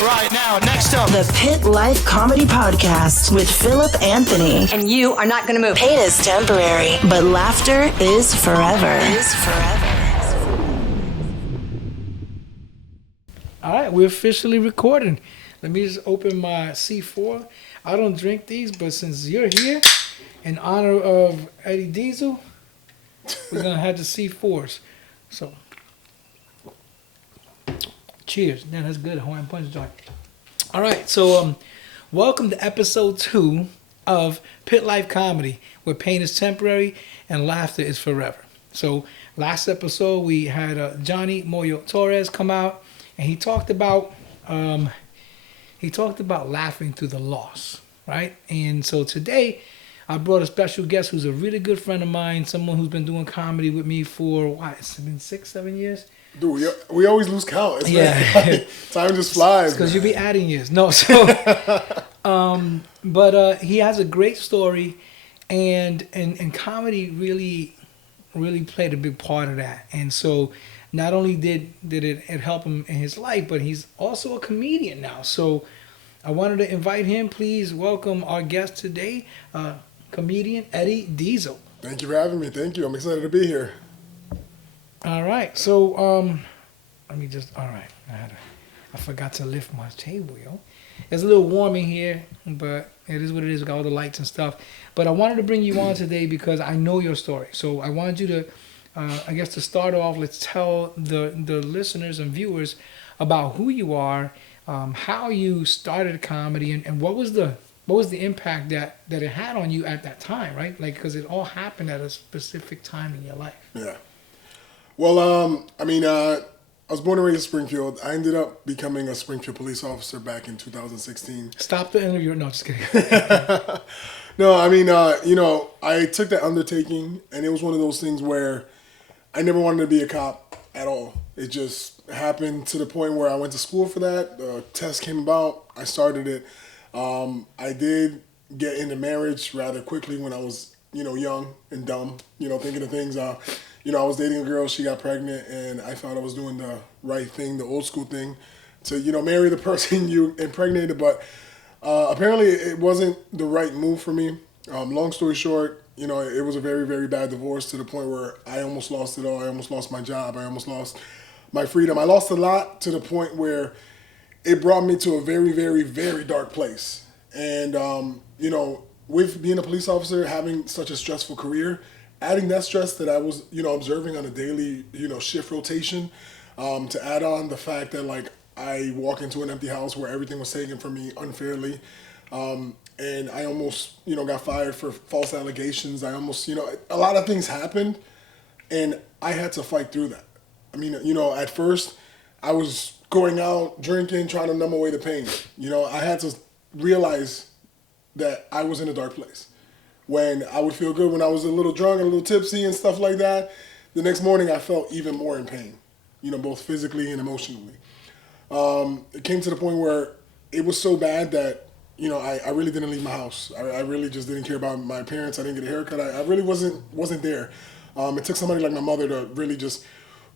Right now, next up, the Pit Life Comedy Podcast with Philip Anthony. And you are not going to move. Pain is temporary, but laughter is forever. All right, we're officially recording. Let me just open my C4. I don't drink these, but since you're here, in honor of Eddie Diesel, we're going to have the C4s. So, cheers. Man, that's good. Hawaiian Punch joint. All right, so welcome to episode 2 of Pit Life Comedy, where pain is temporary and laughter is forever. So, last episode, we had Johnny Moyo Torres come out, and he talked about laughing through the loss, right? And so today, I brought a special guest who's a really good friend of mine, someone who's been doing comedy with me for, it's been 6-7 years? Dude, we always lose count. It's yeah. Time just flies. Because you be adding years. No, so, but he has a great story, and comedy really played a big part of that. And so not only did it help him in his life, but he's also a comedian now. So I wanted to invite him. Please welcome our guest today, comedian Eddie Diesel. Thank you for having me. Thank you. I'm excited to be here. All right. So I forgot to lift my table, yo. It's a little warm in here, but it is what it is. We got all the lights and stuff. But I wanted to bring you on today because I know your story. So I wanted you to, to start off, let's tell the listeners and viewers about who you are, how you started comedy, and what was the impact that it had on you at that time, right? Like, because it all happened at a specific time in your life. Yeah. Well, I was born and raised in Springfield. I ended up becoming a Springfield police officer back in 2016. Stop the interview. No, just kidding. No, I took that undertaking, and it was one of those things where I never wanted to be a cop at all. It just happened to the point where I went to school for that. The test came about. I started it. I did get into marriage rather quickly when I was, young and dumb, thinking of things. I was dating a girl, she got pregnant, and I thought I was doing the right thing, the old school thing, to, marry the person you impregnated. But apparently it wasn't the right move for me. Long story short, it was a very, very bad divorce to the point where I almost lost it all. I almost lost my job. I almost lost my freedom. I lost a lot to the point where it brought me to a very, very, very dark place. And, with being a police officer, having such a stressful career, adding that stress that I was, observing on a daily, shift rotation, to add on the fact that, like, I walk into an empty house where everything was taken from me unfairly, and I almost, got fired for false allegations. I almost, a lot of things happened, and I had to fight through that. At first, I was going out, drinking, trying to numb away the pain. I had to realize that I was in a dark place. When I would feel good when I was a little drunk, a little tipsy and stuff like that, the next morning I felt even more in pain, both physically and emotionally. It came to the point where it was so bad that, I really didn't leave my house. I really just didn't care about my parents. I didn't get a haircut. I really wasn't there. It took somebody like my mother to really just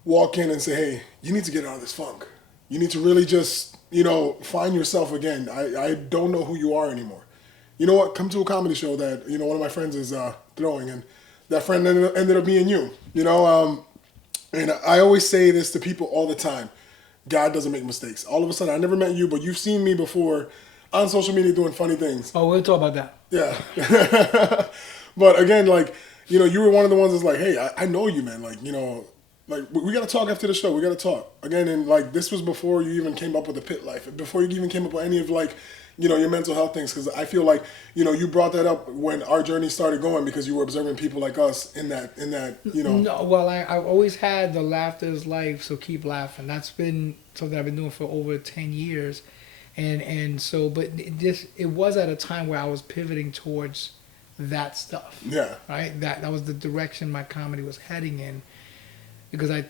walk in and say, hey, you need to get out of this funk. You need to really just, find yourself again. I don't know who you are anymore. You know what? Come to a comedy show that, one of my friends is throwing, and that friend ended up being you, And I always say this to people all the time. God doesn't make mistakes. All of a sudden, I never met you, but you've seen me before on social media doing funny things. Oh, we'll talk about that. Yeah. But again, you were one of the ones that's like, hey, I know you, man. We got to talk after the show. We got to talk. Again, and, this was before you even came up with the Pit Life. Before you even came up with any of, your mental health things, because I feel like, you brought that up when our journey started going because you were observing people like us in that. No, well, I've always had the laughter is life, so keep laughing. That's been something I've been doing for over 10 years. And so, but it was at a time where I was pivoting towards that stuff. Yeah. Right? That was the direction my comedy was heading in, because I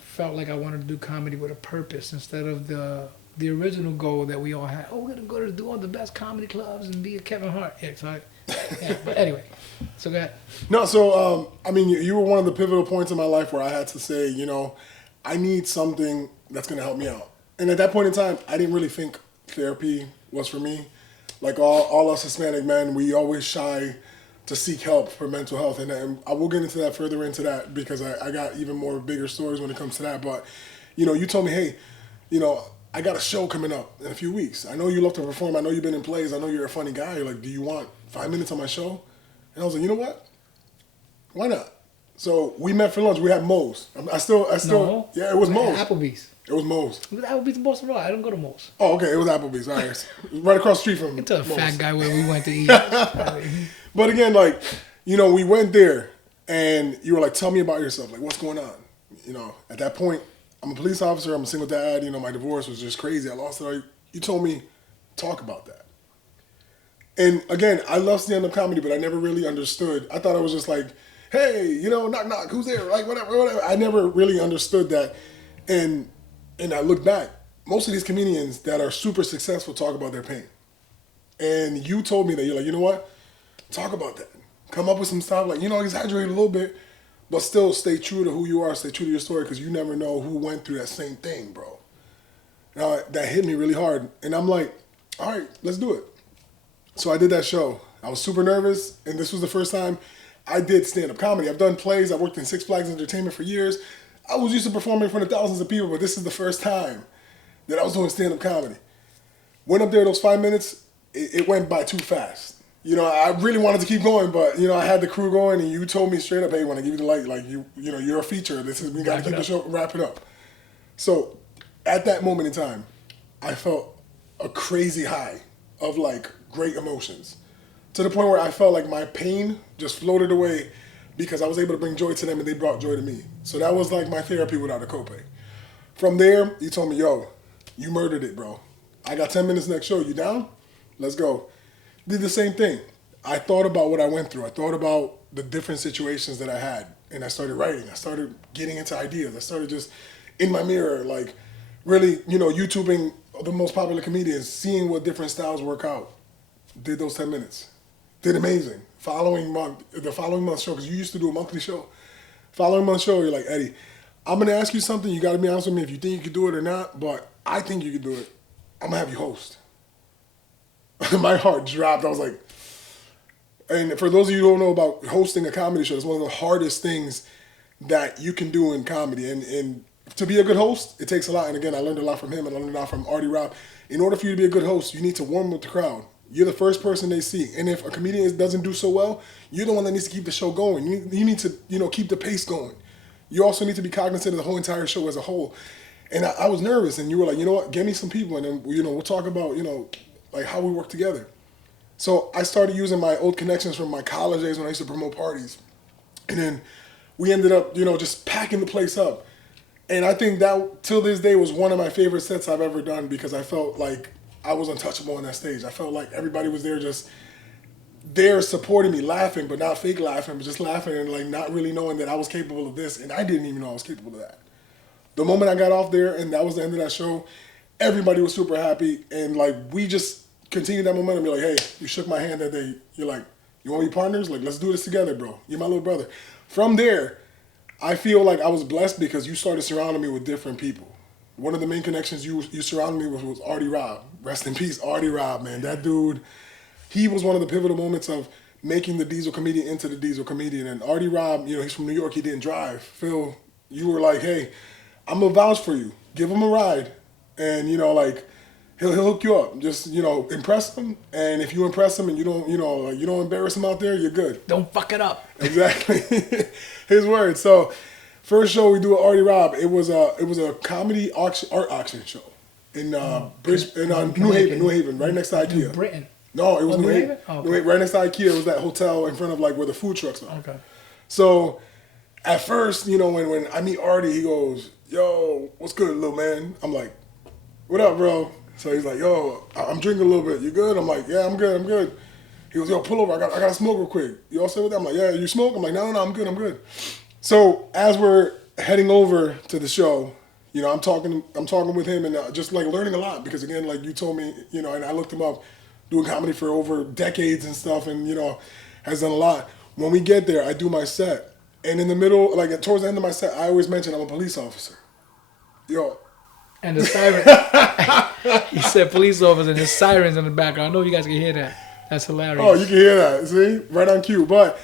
felt like I wanted to do comedy with a purpose instead of the original goal that we all had. Oh, we're going to go to do all the best comedy clubs and be a Kevin Hart. But anyway, so go ahead. No, so, you were one of the pivotal points in my life where I had to say, I need something that's going to help me out. And at that point in time, I didn't really think therapy was for me. Like all us Hispanic men, we always shy to seek help for mental health. And I will get into that further into that because I got even more bigger stories when it comes to that. But, you told me, hey, I got a show coming up in a few weeks. I know you love to perform. I know you've been in plays. I know you're a funny guy. You're like, do you want 5 minutes on my show? And I was like, you know what? Why not? So we met for lunch. We had Moe's. I still. No. Yeah, it was Moe's. Applebee's. It was Moe's. It was Applebee's in Boston Road. I don't go to Moe's. Oh, okay. It was Applebee's. All right. Right across the street from It's a Moe's. fat guy where we went to eat. But again, like, we went there and you were like, tell me about yourself. Like, what's going on? At that point, I'm a police officer. I'm a single dad. My divorce was just crazy. I lost it. Like, you told me, talk about that. And again, I love stand-up comedy, but I never really understood. I thought it was just like, hey, knock, knock, who's there? Like, whatever. I never really understood that. And I look back, most of these comedians that are super successful talk about their pain. And you told me that, you're like, you know what? Talk about that. Come up with some stuff, like, exaggerate a little bit, but still stay true to who you are, stay true to your story, because you never know who went through that same thing, bro. Now, that hit me really hard. And I'm like, all right, let's do it. So I did that show. I was super nervous, and this was the first time I did stand-up comedy. I've done plays. I worked in Six Flags Entertainment for years. I was used to performing in front of thousands of people, but this is the first time that I was doing stand-up comedy. Went up there, those 5 minutes, it went by too fast. I really wanted to keep going, but, I had the crew going, and you told me straight up, hey, when I give you the light, like, you're a feature. We got to keep the show, wrap it up. So at that moment in time, I felt a crazy high of, like, great emotions to the point where I felt like my pain just floated away because I was able to bring joy to them and they brought joy to me. So that was like my therapy without a copay. From there, you told me, yo, you murdered it, bro. I got 10 minutes next show. You down? Let's go. Did the same thing. I thought about what I went through. I thought about the different situations that I had. And I started writing. I started getting into ideas. I started just in my mirror, like really, YouTubing the most popular comedians, seeing what different styles work out. Did those 10 minutes. Did amazing. The following month show, because you used to do a monthly show. Following month show, you're like, Eddie, I'm going to ask you something. You got to be honest with me if you think you can do it or not, but I think you can do it. I'm going to have you host. My heart dropped. I was like, and for those of you who don't know about hosting a comedy show, it's one of the hardest things that you can do in comedy. And to be a good host, it takes a lot. And again, I learned a lot from him and I learned a lot from Artie Robb. In order for you to be a good host, you need to warm up the crowd. You're the first person they see. And if a comedian doesn't do so well, you're the one that needs to keep the show going. You need to, keep the pace going. You also need to be cognizant of the whole entire show as a whole. And I was nervous, and you were like, you know what, get me some people, and then, we'll talk about, like how we work together. So I started using my old connections from my college days when I used to promote parties. And then we ended up, just packing the place up. And I think that, till this day, was one of my favorite sets I've ever done because I felt like I was untouchable on that stage. I felt like everybody was there just there supporting me, laughing, but not fake laughing, but just laughing and like not really knowing that I was capable of this. And I didn't even know I was capable of that. The moment I got off there and that was the end of that show, everybody was super happy. And like, we just continued that momentum. You're like, hey, you shook my hand that day. You're like, you want to be partners? Like, let's do this together, bro. You're my little brother. From there, I feel like I was blessed because you started surrounding me with different people. One of the main connections you surrounded me with was Artie Robb. Rest in peace, Artie Robb, man. That dude, he was one of the pivotal moments of making the Diesel comedian into the Diesel comedian. And Artie Robb, he's from New York. He didn't drive. Phil, you were like, hey, I'm going to vouch for you. Give him a ride. And, like, he'll hook you up. Just, impress him. And if you impress him and you don't, you don't embarrass him out there, you're good. Don't fuck it up. Exactly. His words. So, first show we do with Artie Robb, it was a comedy art auction show in New Haven, right next to IKEA. New Britain. No, it was New Haven. Oh, okay. Right next to IKEA. It was that hotel in front of like where the food trucks are. Okay. So at first, when I meet Artie, he goes, "Yo, what's good, little man?" I'm like, "What up, bro?" So he's like, "Yo, I'm drinking a little bit. You good?" I'm like, "Yeah, I'm good." He goes, "Yo, pull over. I got to smoke real quick." You all say with that? I'm like, "Yeah, you smoke?" I'm like, "No, I'm good." So as we're heading over to the show, I'm talking with him and just like learning a lot because again, like you told me, and I looked him up, doing comedy for over decades and stuff, and has done a lot. When we get there, I do my set, and in the middle, like towards the end of my set, I always mention I'm a police officer. and the siren. He said police officer and there's sirens in the background. I know you guys can hear that. That's hilarious. Oh, you can hear that. See? Right on cue. But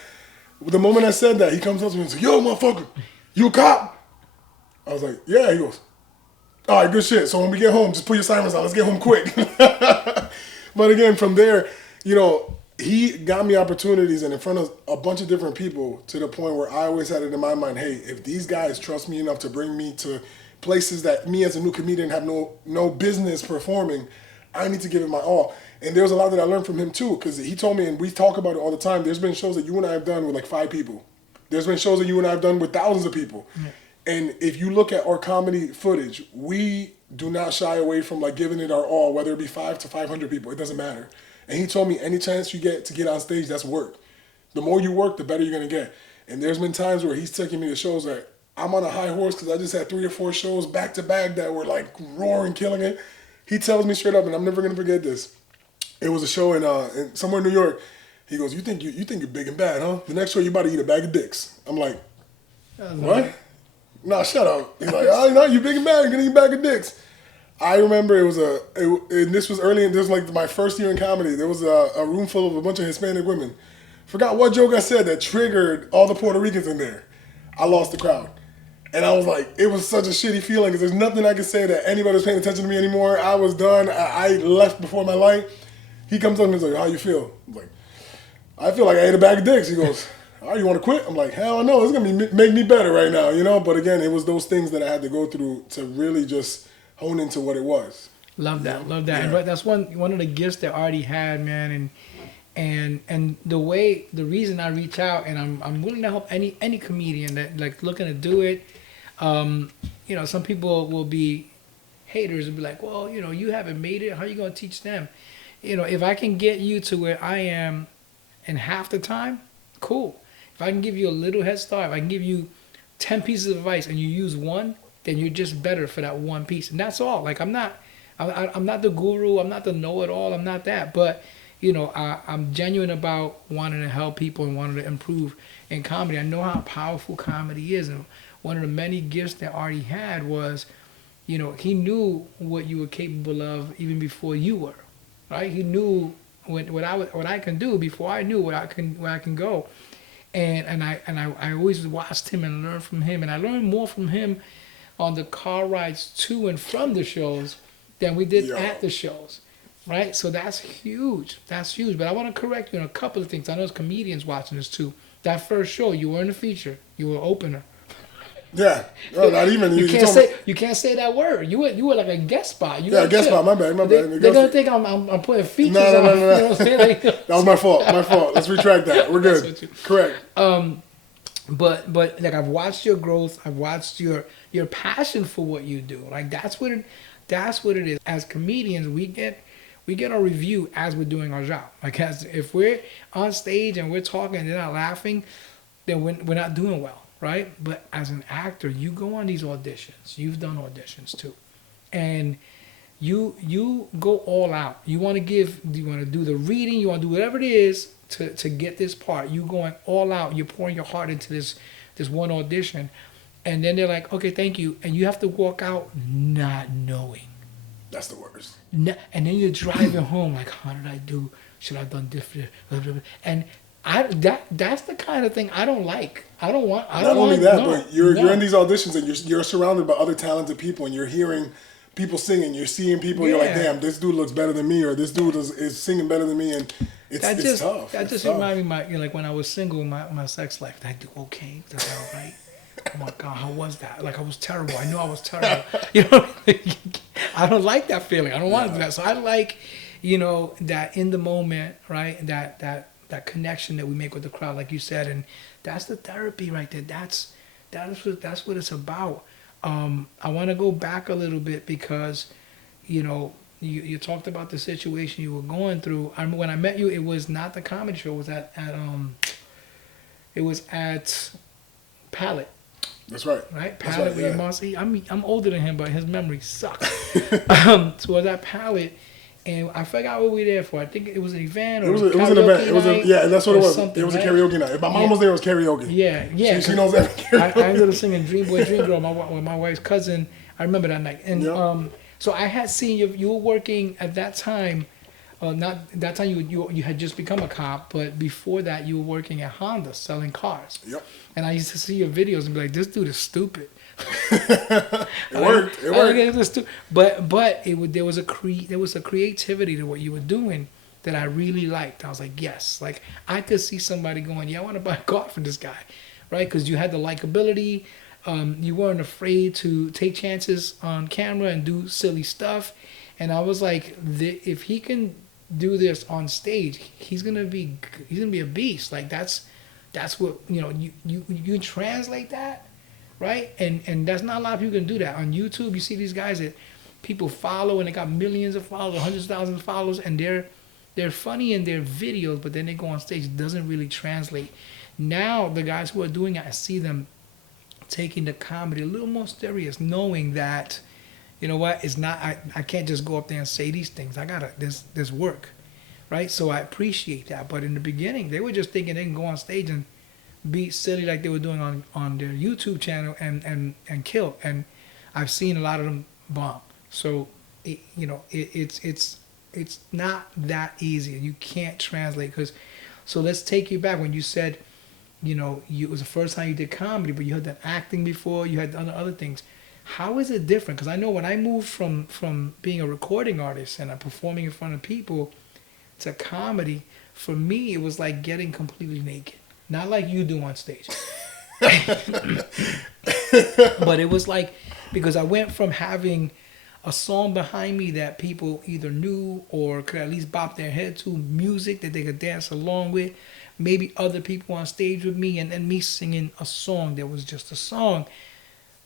the moment I said that, he comes up to me and says, yo, motherfucker, you a cop? I was like, yeah. He goes, all right, good shit. So when we get home, just put your sirens on. Let's get home quick. But again, from there, you know, he got me opportunities and in front of a bunch of different people to the point where I always had it in my mind, hey, if these guys trust me enough to bring me to places that me as a new comedian have no business performing, I need to give it my all. And there was a lot that I learned from him too, because he told me, and we talk about it all the time, there's been shows that you and I have done with like 5 people. There's been shows that you and I have done with thousands of people. Yeah. And if you look at our comedy footage, we do not shy away from like giving it our all, whether it be 5 to 500 people, it doesn't matter. And he told me any chance you get to get on stage, that's work. The more you work, the better you're going to get. And there's been times where he's taking me to shows that I'm on a high horse because I just had 3 or 4 shows back to back that were like roaring, killing it. He tells me straight up, and I'm never going to forget this. It was a show in somewhere in New York. He goes, you think you're big and bad, huh? The next show you about to eat a bag of dicks. I'm like, what? Nah, shut up. He's like, oh, no, you big and bad. You're going to eat a bag of dicks. I remember and this was early, and this was like my first year in comedy. There was a room full of a bunch of Hispanic women. Forgot what joke I said that triggered all the Puerto Ricans in there. I lost the crowd. And I was like, it was such a shitty feeling because there's nothing I could say that anybody was paying attention to me anymore. I was done. I left before my light. He comes up and he's like, how you feel? I'm like, I feel like I ate a bag of dicks. He goes, oh, you want to quit? I'm like, hell no, it's going to make me better right now, you know? But again, it was those things that I had to go through to really just hone into what it was. Love that. Yeah. And that's one of the gifts that Artie had, man. And the reason I reach out and I'm willing to help any comedian that like looking to do it. You know, some people will be haters and be like, well, you know, you haven't made it. How are you going to teach them? You know, if I can get you to where I am in half the time, cool. If I can give you a little head start, if I can give you 10 pieces of advice and you use one, then you're just better for that one piece. And that's all. Like, I'm not the guru. I'm not the know-it-all. I'm not that. But, you know, I'm genuine about wanting to help people and wanting to improve in comedy. I know how powerful comedy is. And one of the many gifts that Artie had was, you know, he knew what you were capable of even before you were, right? He knew what I can do before I knew where I can go. And I always watched him and learned from him. And I learned more from him on the car rides to and from the shows than we did at the shows, right? So that's huge. That's huge. But I want to correct you on a couple of things. I know there's comedians watching this too. That first show, you were in the feature. You were opener. Yeah. No, not even. You can't say that word. You were like a guest spot. Yeah, guest spot. My bad. They're gonna think I'm putting features on. No. You know what I'm saying? Like, that was my fault. Let's retract that. We're good. Correct. But like I've watched your growth. I've watched your passion for what you do. Like that's what it is. As comedians, we get our review as we're doing our job. Like if we're on stage and we're talking and they're not laughing, then we're not doing well, right? But as an actor, you go on these auditions. You've done auditions too, and you go all out. You want to do the reading. You want to do whatever it is to get this part. You going all out. You're pouring your heart into this one audition. And then they're like, okay, thank you. And you have to walk out not knowing. That's the worst. And then you're driving home like, how did I do? Should I have done different? And that's the kind of thing I don't like. But you're in these auditions and you're surrounded by other talented people and you're hearing people singing. You're seeing people. You're like, damn, this dude looks better than me, or this dude is singing better than me, and it's tough. That just reminded me, like when I was single, my sex life. Did I do okay? Did I all right? Oh my God, how was that? Like I was terrible. I knew I was terrible. You know, I don't like that feeling. I don't want to do that. So I like, you know, that in the moment, right? That connection that we make with the crowd, like you said, and that's the therapy right there. That's what it's about. I want to go back a little bit because, you know, you talked about the situation you were going through. I remember when I met you, it was not the comedy show. It was at Palette. That's right. Right? Palette with your Marcy. I'm older than him, but his memory sucks. So it was at Palette, and I forgot what we were there for. I think it was an event. Or it was an event. That's what it was. It was a karaoke night. If my mom was there, it was karaoke. Yeah. She knows every karaoke. I ended up singing Dream Boy, Dream Girl with my wife's cousin. I remember that night. And Yep. so I had seen you were working at that time. Not that time you had just become a cop, but before that you were working at Honda selling cars. Yep. And I used to see your videos and be like, this dude is stupid. It worked. It worked. But there was a creativity to what you were doing that I really liked. I was like, yes, like I could see somebody going, yeah, I want to buy a car from this guy, right? Because you had the likability. You weren't afraid to take chances on camera and do silly stuff. And I was like, if he can do this on stage, he's gonna be a beast. Like that's what you translate that, right? And that's not a lot of people can do that on YouTube. You see these guys that people follow and they got millions of followers, hundreds of thousands of followers, and they're funny in their videos, but then they go on stage, it doesn't really translate. Now the guys who are doing it, I see them taking the comedy a little more serious, knowing that, you know what, it's not, I can't just go up there and say these things. I gotta, there's work, right? So I appreciate that. But in the beginning, they were just thinking they can go on stage and be silly like they were doing on their YouTube channel and kill. And I've seen a lot of them bomb. So, it's not that easy. You can't translate because, so let's take you back when you said, it was the first time you did comedy, but you had done acting before, you had done other things. How is it different? Because I know when I moved from being a recording artist and I'm performing in front of people to comedy, for me, it was like getting completely naked. Not like you do on stage. But it was like, because I went from having a song behind me that people either knew or could at least bop their head to, music that they could dance along with, maybe other people on stage with me, and then me singing a song that was just a song,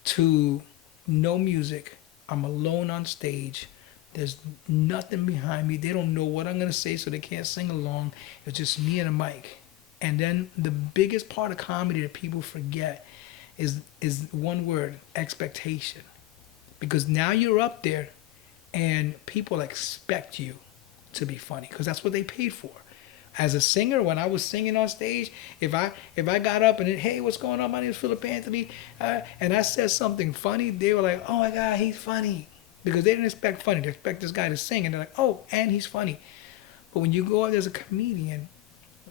to no music. I'm alone on stage. There's nothing behind me. They don't know what I'm going to say, so they can't sing along. It's just me and a mic. And then the biggest part of comedy that people forget is one word: expectation. Because now you're up there and people expect you to be funny because that's what they paid for. As a singer, when I was singing on stage, if I got up and hey, what's going on? My name is Philip Anthony, and I said something funny, they were like, oh my God, he's funny. Because they didn't expect funny. They expect this guy to sing, and they're like, oh, and he's funny. But when you go out as a comedian,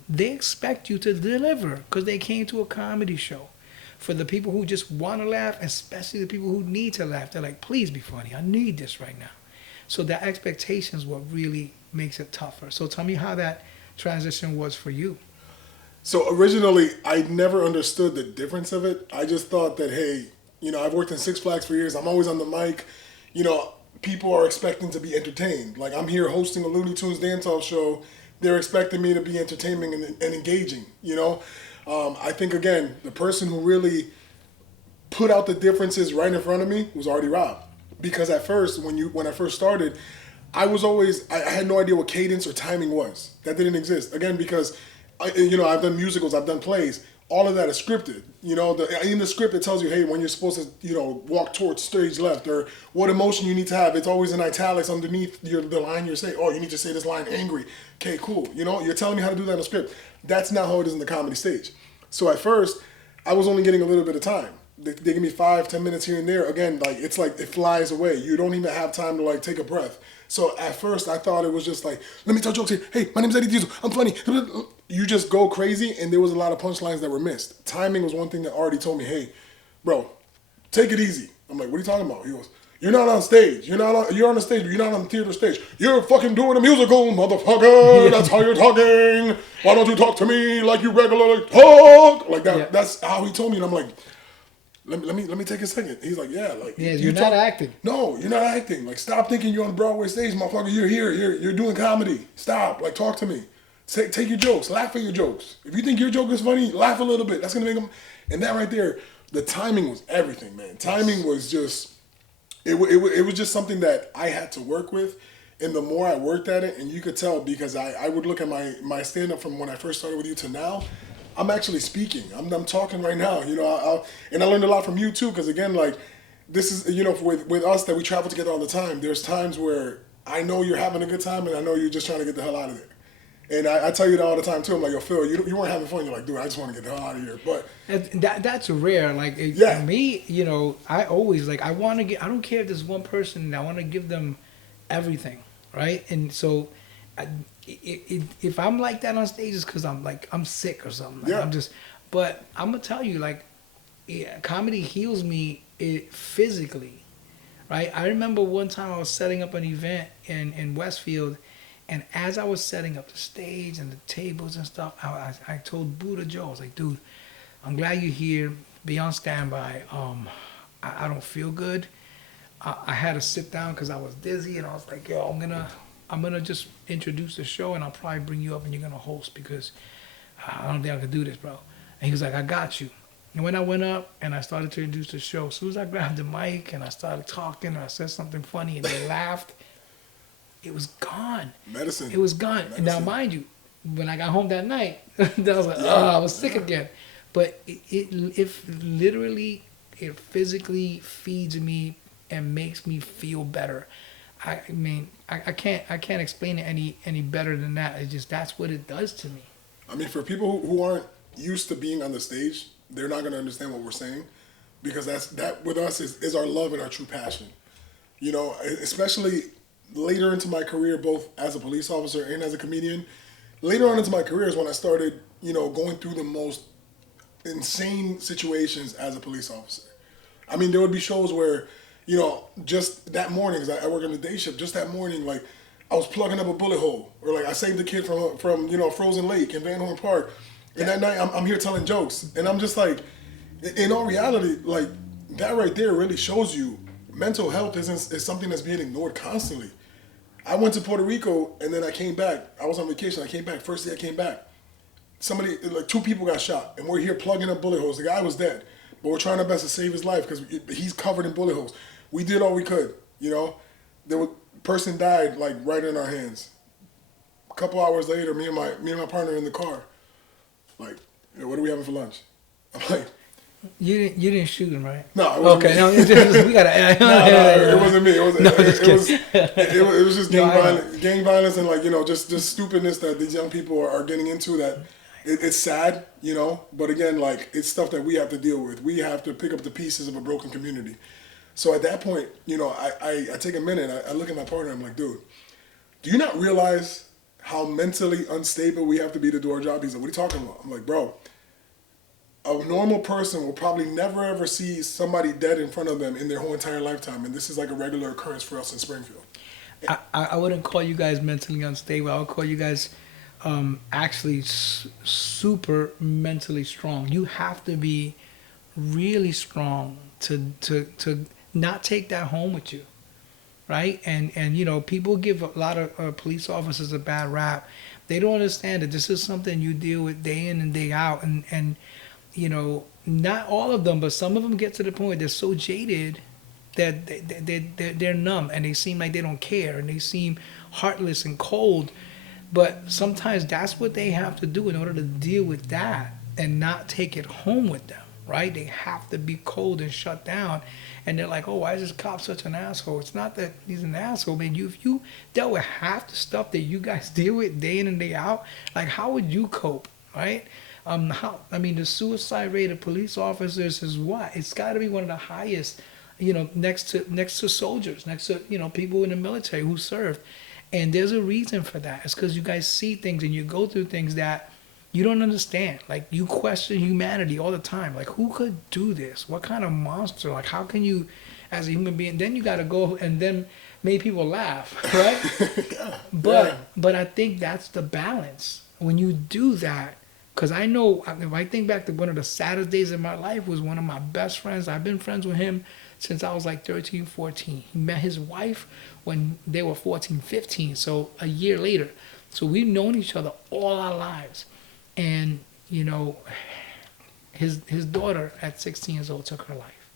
they expect you to deliver because they came to a comedy show. For the people who just want to laugh, especially the people who need to laugh, they're like, please be funny. I need this right now. So that expectation is what really makes it tougher. So tell me how that transition was for you. So originally, I never understood the difference of it. I just thought that, hey, I've worked in Six Flags for years. I'm always on the mic. People are expecting to be entertained. Like, I'm here hosting a Looney Tunes dance-off show. They're expecting me to be entertaining and engaging, I think, again, the person who really put out the differences right in front of me was already Rob. Because at first, when I first started, I had no idea what cadence or timing was. That didn't exist. Again, because, I've done musicals, I've done plays. All of that is scripted. In the script, it tells you, hey, when you're supposed to, walk towards stage left, or what emotion you need to have. It's always in italics underneath the line you're saying. Oh, you need to say this line angry. Okay, cool. You're telling me how to do that in the script. That's not how it is in the comedy stage. So at first, I was only getting a little bit of time. They give me 5-10 minutes here and there. Again, it's like it flies away. You don't even have time to take a breath. So at first, I thought it was just like, let me tell jokes here. Hey, my name's Eddie Diesel. I'm funny. You just go crazy, and there was a lot of punchlines that were missed. Timing was one thing that Artie told me, hey, bro, take it easy. I'm like, what are you talking about? He goes, you're not on stage. You're on the stage, but you're not on the theater stage. You're fucking doing a musical, motherfucker. That's how you're talking. Why don't you talk to me like you regularly talk? Like that. Yeah. That's how he told me, and I'm like, let me take a second. He's like, yeah, you're not acting. No, you're not acting. Stop thinking you're on the Broadway stage, motherfucker. You're here. You're doing comedy. Stop. Talk to me. Take your jokes. Laugh at your jokes. If you think your joke is funny, laugh a little bit. That's gonna make them. And that right there, the timing was everything, man. Timing was just. It was just something that I had to work with, and the more I worked at it, and you could tell because I would look at my stand up from when I first started with you to now. I'm actually speaking. I'm talking right now. And I learned a lot from you too, because again, this is with us that we travel together all the time. There's times where I know you're having a good time, and I know you're just trying to get the hell out of there. And I tell you that all the time too. I'm like, yo, Phil, you weren't having fun. You're like, dude, I just want to get the hell out of here. But That's rare. Like yeah, me, I always like I want to get. I don't care if there's one person. I want to give them everything, right? And so, if I'm like that on stage, it's because I'm sick or something. Like, yeah, I'm just. But I'm gonna tell you, like, comedy heals me physically, right? I remember one time I was setting up an event in Westfield. And as I was setting up the stage and the tables and stuff, I told Buddha Joe, I was like, dude, I'm glad you're here. Be on standby. I don't feel good. I had to sit down because I was dizzy, and I was like, yo, I'm gonna just introduce the show, and I'll probably bring you up, and you're gonna host because I don't think I can do this, bro. And he was like, I got you. And when I went up and I started to introduce the show, as soon as I grabbed the mic and I started talking, and I said something funny, and they laughed. It was gone. medicine. It was gone. Medicine. Now, mind you, when I got home that night, then I was like, I was sick again. But it physically feeds me and makes me feel better. I mean, I can't explain it any better than that. It's just that's what it does to me. I mean, for people who aren't used to being on the stage, they're not going to understand what we're saying, because that with us is our love and our true passion. Especially later into my career, both as a police officer and as a comedian. Later on into my career is when I started, going through the most insane situations as a police officer. I mean, there would be shows where, just that morning, because I work on the day shift, just that morning, like, I was plugging up a bullet hole, or like I saved a kid from frozen lake in Van Horn Park, and that night I'm here telling jokes, and I'm just like, in all reality, like, that right there really shows you mental health is something that's being ignored constantly. I went to Puerto Rico, and then I came back. I was on vacation. I came back. First day I came back, two people got shot, and we're here plugging up bullet holes. The guy was dead, but we're trying our best to save his life because he's covered in bullet holes. We did all we could, The person died like right in our hands. A couple hours later, me and my partner in the car, like, what are we having for lunch? I'm like, You didn't shoot him, right? no, it wasn't okay, me. no, we gotta. No, it wasn't me. It was just No, gang violence, and just stupidness that these young people are getting into. That it's sad, But again, like, it's stuff that we have to deal with. We have to pick up the pieces of a broken community. So at that point, I take a minute. I look at my partner. I'm like, dude, do you not realize how mentally unstable we have to be to do our job? He's like, what are you talking about? I'm like, bro, a normal person will probably never ever see somebody dead in front of them in their whole entire lifetime, and this is like a regular occurrence for us in Springfield. I wouldn't call you guys mentally unstable. I would call you guys actually super mentally strong. You have to be really strong to not take that home with you, right? And people give a lot of police officers a bad rap. They don't understand that this is something you deal with day in and day out, and not all of them, but some of them get to the point they're so jaded that they're numb, and they seem like they don't care, and they seem heartless and cold. But sometimes that's what they have to do in order to deal with that and not take it home with them, right? They have to be cold and shut down. And they're like, oh, why is this cop such an asshole? It's not that he's an asshole, man. If you dealt with half the stuff that you guys deal with day in and day out, like, how would you cope, right? The suicide rate of police officers is what? It's got to be one of the highest, next to soldiers, next to, people in the military who served. And there's a reason for that. It's because you guys see things and you go through things that you don't understand. Like, you question humanity all the time. Like, who could do this? What kind of monster? Like, how can you, as a human being, then you got to go and then make people laugh, right? But I think that's the balance. When you do that, because I know, if I think back to one of the saddest days of my life, was one of my best friends. I've been friends with him since I was like 13, 14. He met his wife when they were 14, 15, so a year later. So we've known each other all our lives. And, his daughter at 16 years old took her life.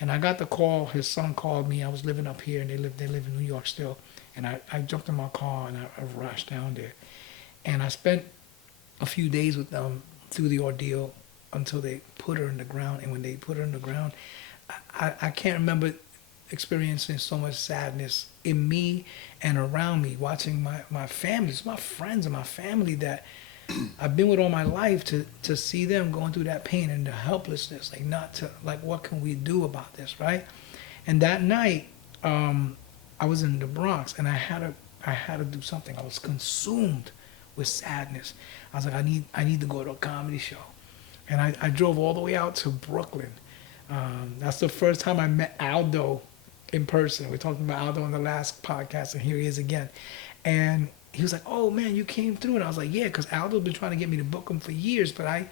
And I got the call, his son called me. I was living up here, and they live in New York still. And I jumped in my car, and I rushed down there. And I spent a few days with them through the ordeal until they put her in the ground. And when they put her in the ground, I can't remember experiencing so much sadness in me and around me, watching my family, it's my friends and my family that I've been with all my life, to see them going through that pain and the helplessness, like not to, like, what can we do about this, right? And that night, I was in the Bronx and I had to do something. I was consumed with sadness. I was like, I need to go to a comedy show. And I drove all the way out to Brooklyn. That's the first time I met Aldo in person. We talked about Aldo in the last podcast, and here he is again. And he was like, "Oh man, you came through." And I was like, "Yeah," because Aldo's been trying to get me to book him for years, but I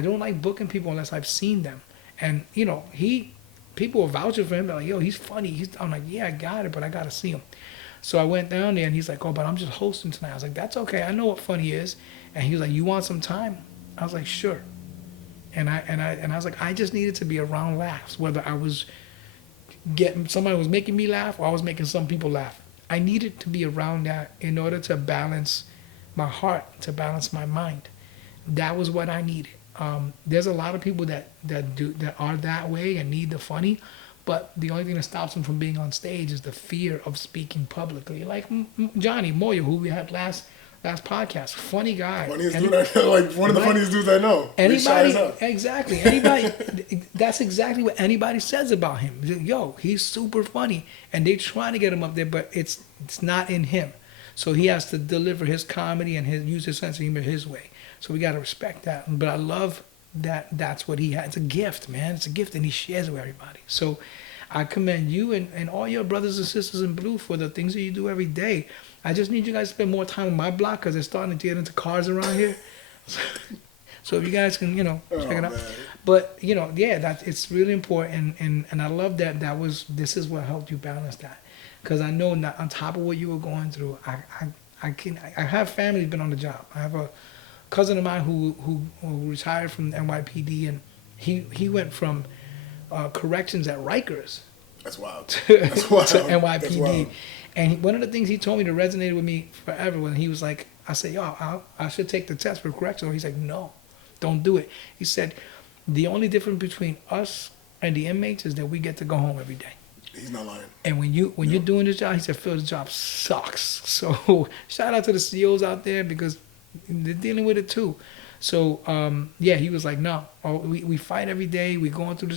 don't like booking people unless I've seen them. And you know, people were vouching for him. They're like, "Yo, he's funny." I'm like, "Yeah, I got it, but I gotta see him." So I went down there, and he's like, "Oh, but I'm just hosting tonight." I was like, "That's okay. I know what funny is." And he was like, "You want some time?" I was like, "Sure." And I was like, I just needed to be around laughs, whether I was getting somebody was making me laugh or I was making some people laugh. I needed to be around that in order to balance my heart, to balance my mind. That was what I needed. There's a lot of people that are that way and need the funny, but the only thing that stops them from being on stage is the fear of speaking publicly. Like Johnny Moyer, who we had last podcast, funny guy. Funniest dude like one of the funniest dudes I know. Anybody, exactly. Anybody, that's exactly what anybody says about him. Yo, he's super funny, and they trying to get him up there, but it's not in him. So he has to deliver his comedy and use his sense of humor his way. So we got to respect that. But I love that that's what he has. It's a gift, man. It's a gift, and he shares it with everybody. So I commend you and all your brothers and sisters in blue for the things that you do every day. I just need you guys to spend more time on my block because they're starting to get into cars around here. So if you guys can, check it out. Man. But, yeah, it's really important. And I love that this is what helped you balance that. Because I know that on top of what you were going through, I have family been on the job. I have a cousin of mine who retired from NYPD, and he went from corrections at Rikers. That's wild. To NYPD. That's wild. And one of the things he told me that resonated with me forever when he was like, I said, "Yo, I should take the test for correctional." He's like, "No, don't do it." He said, "The only difference between us and the inmates is that we get to go home every day." He's not lying. And when you're doing this job, he said, "Phil, the job sucks." So shout out to the CEOs out there because they're dealing with it too. So yeah, he was like, "No, we fight every day. We're going through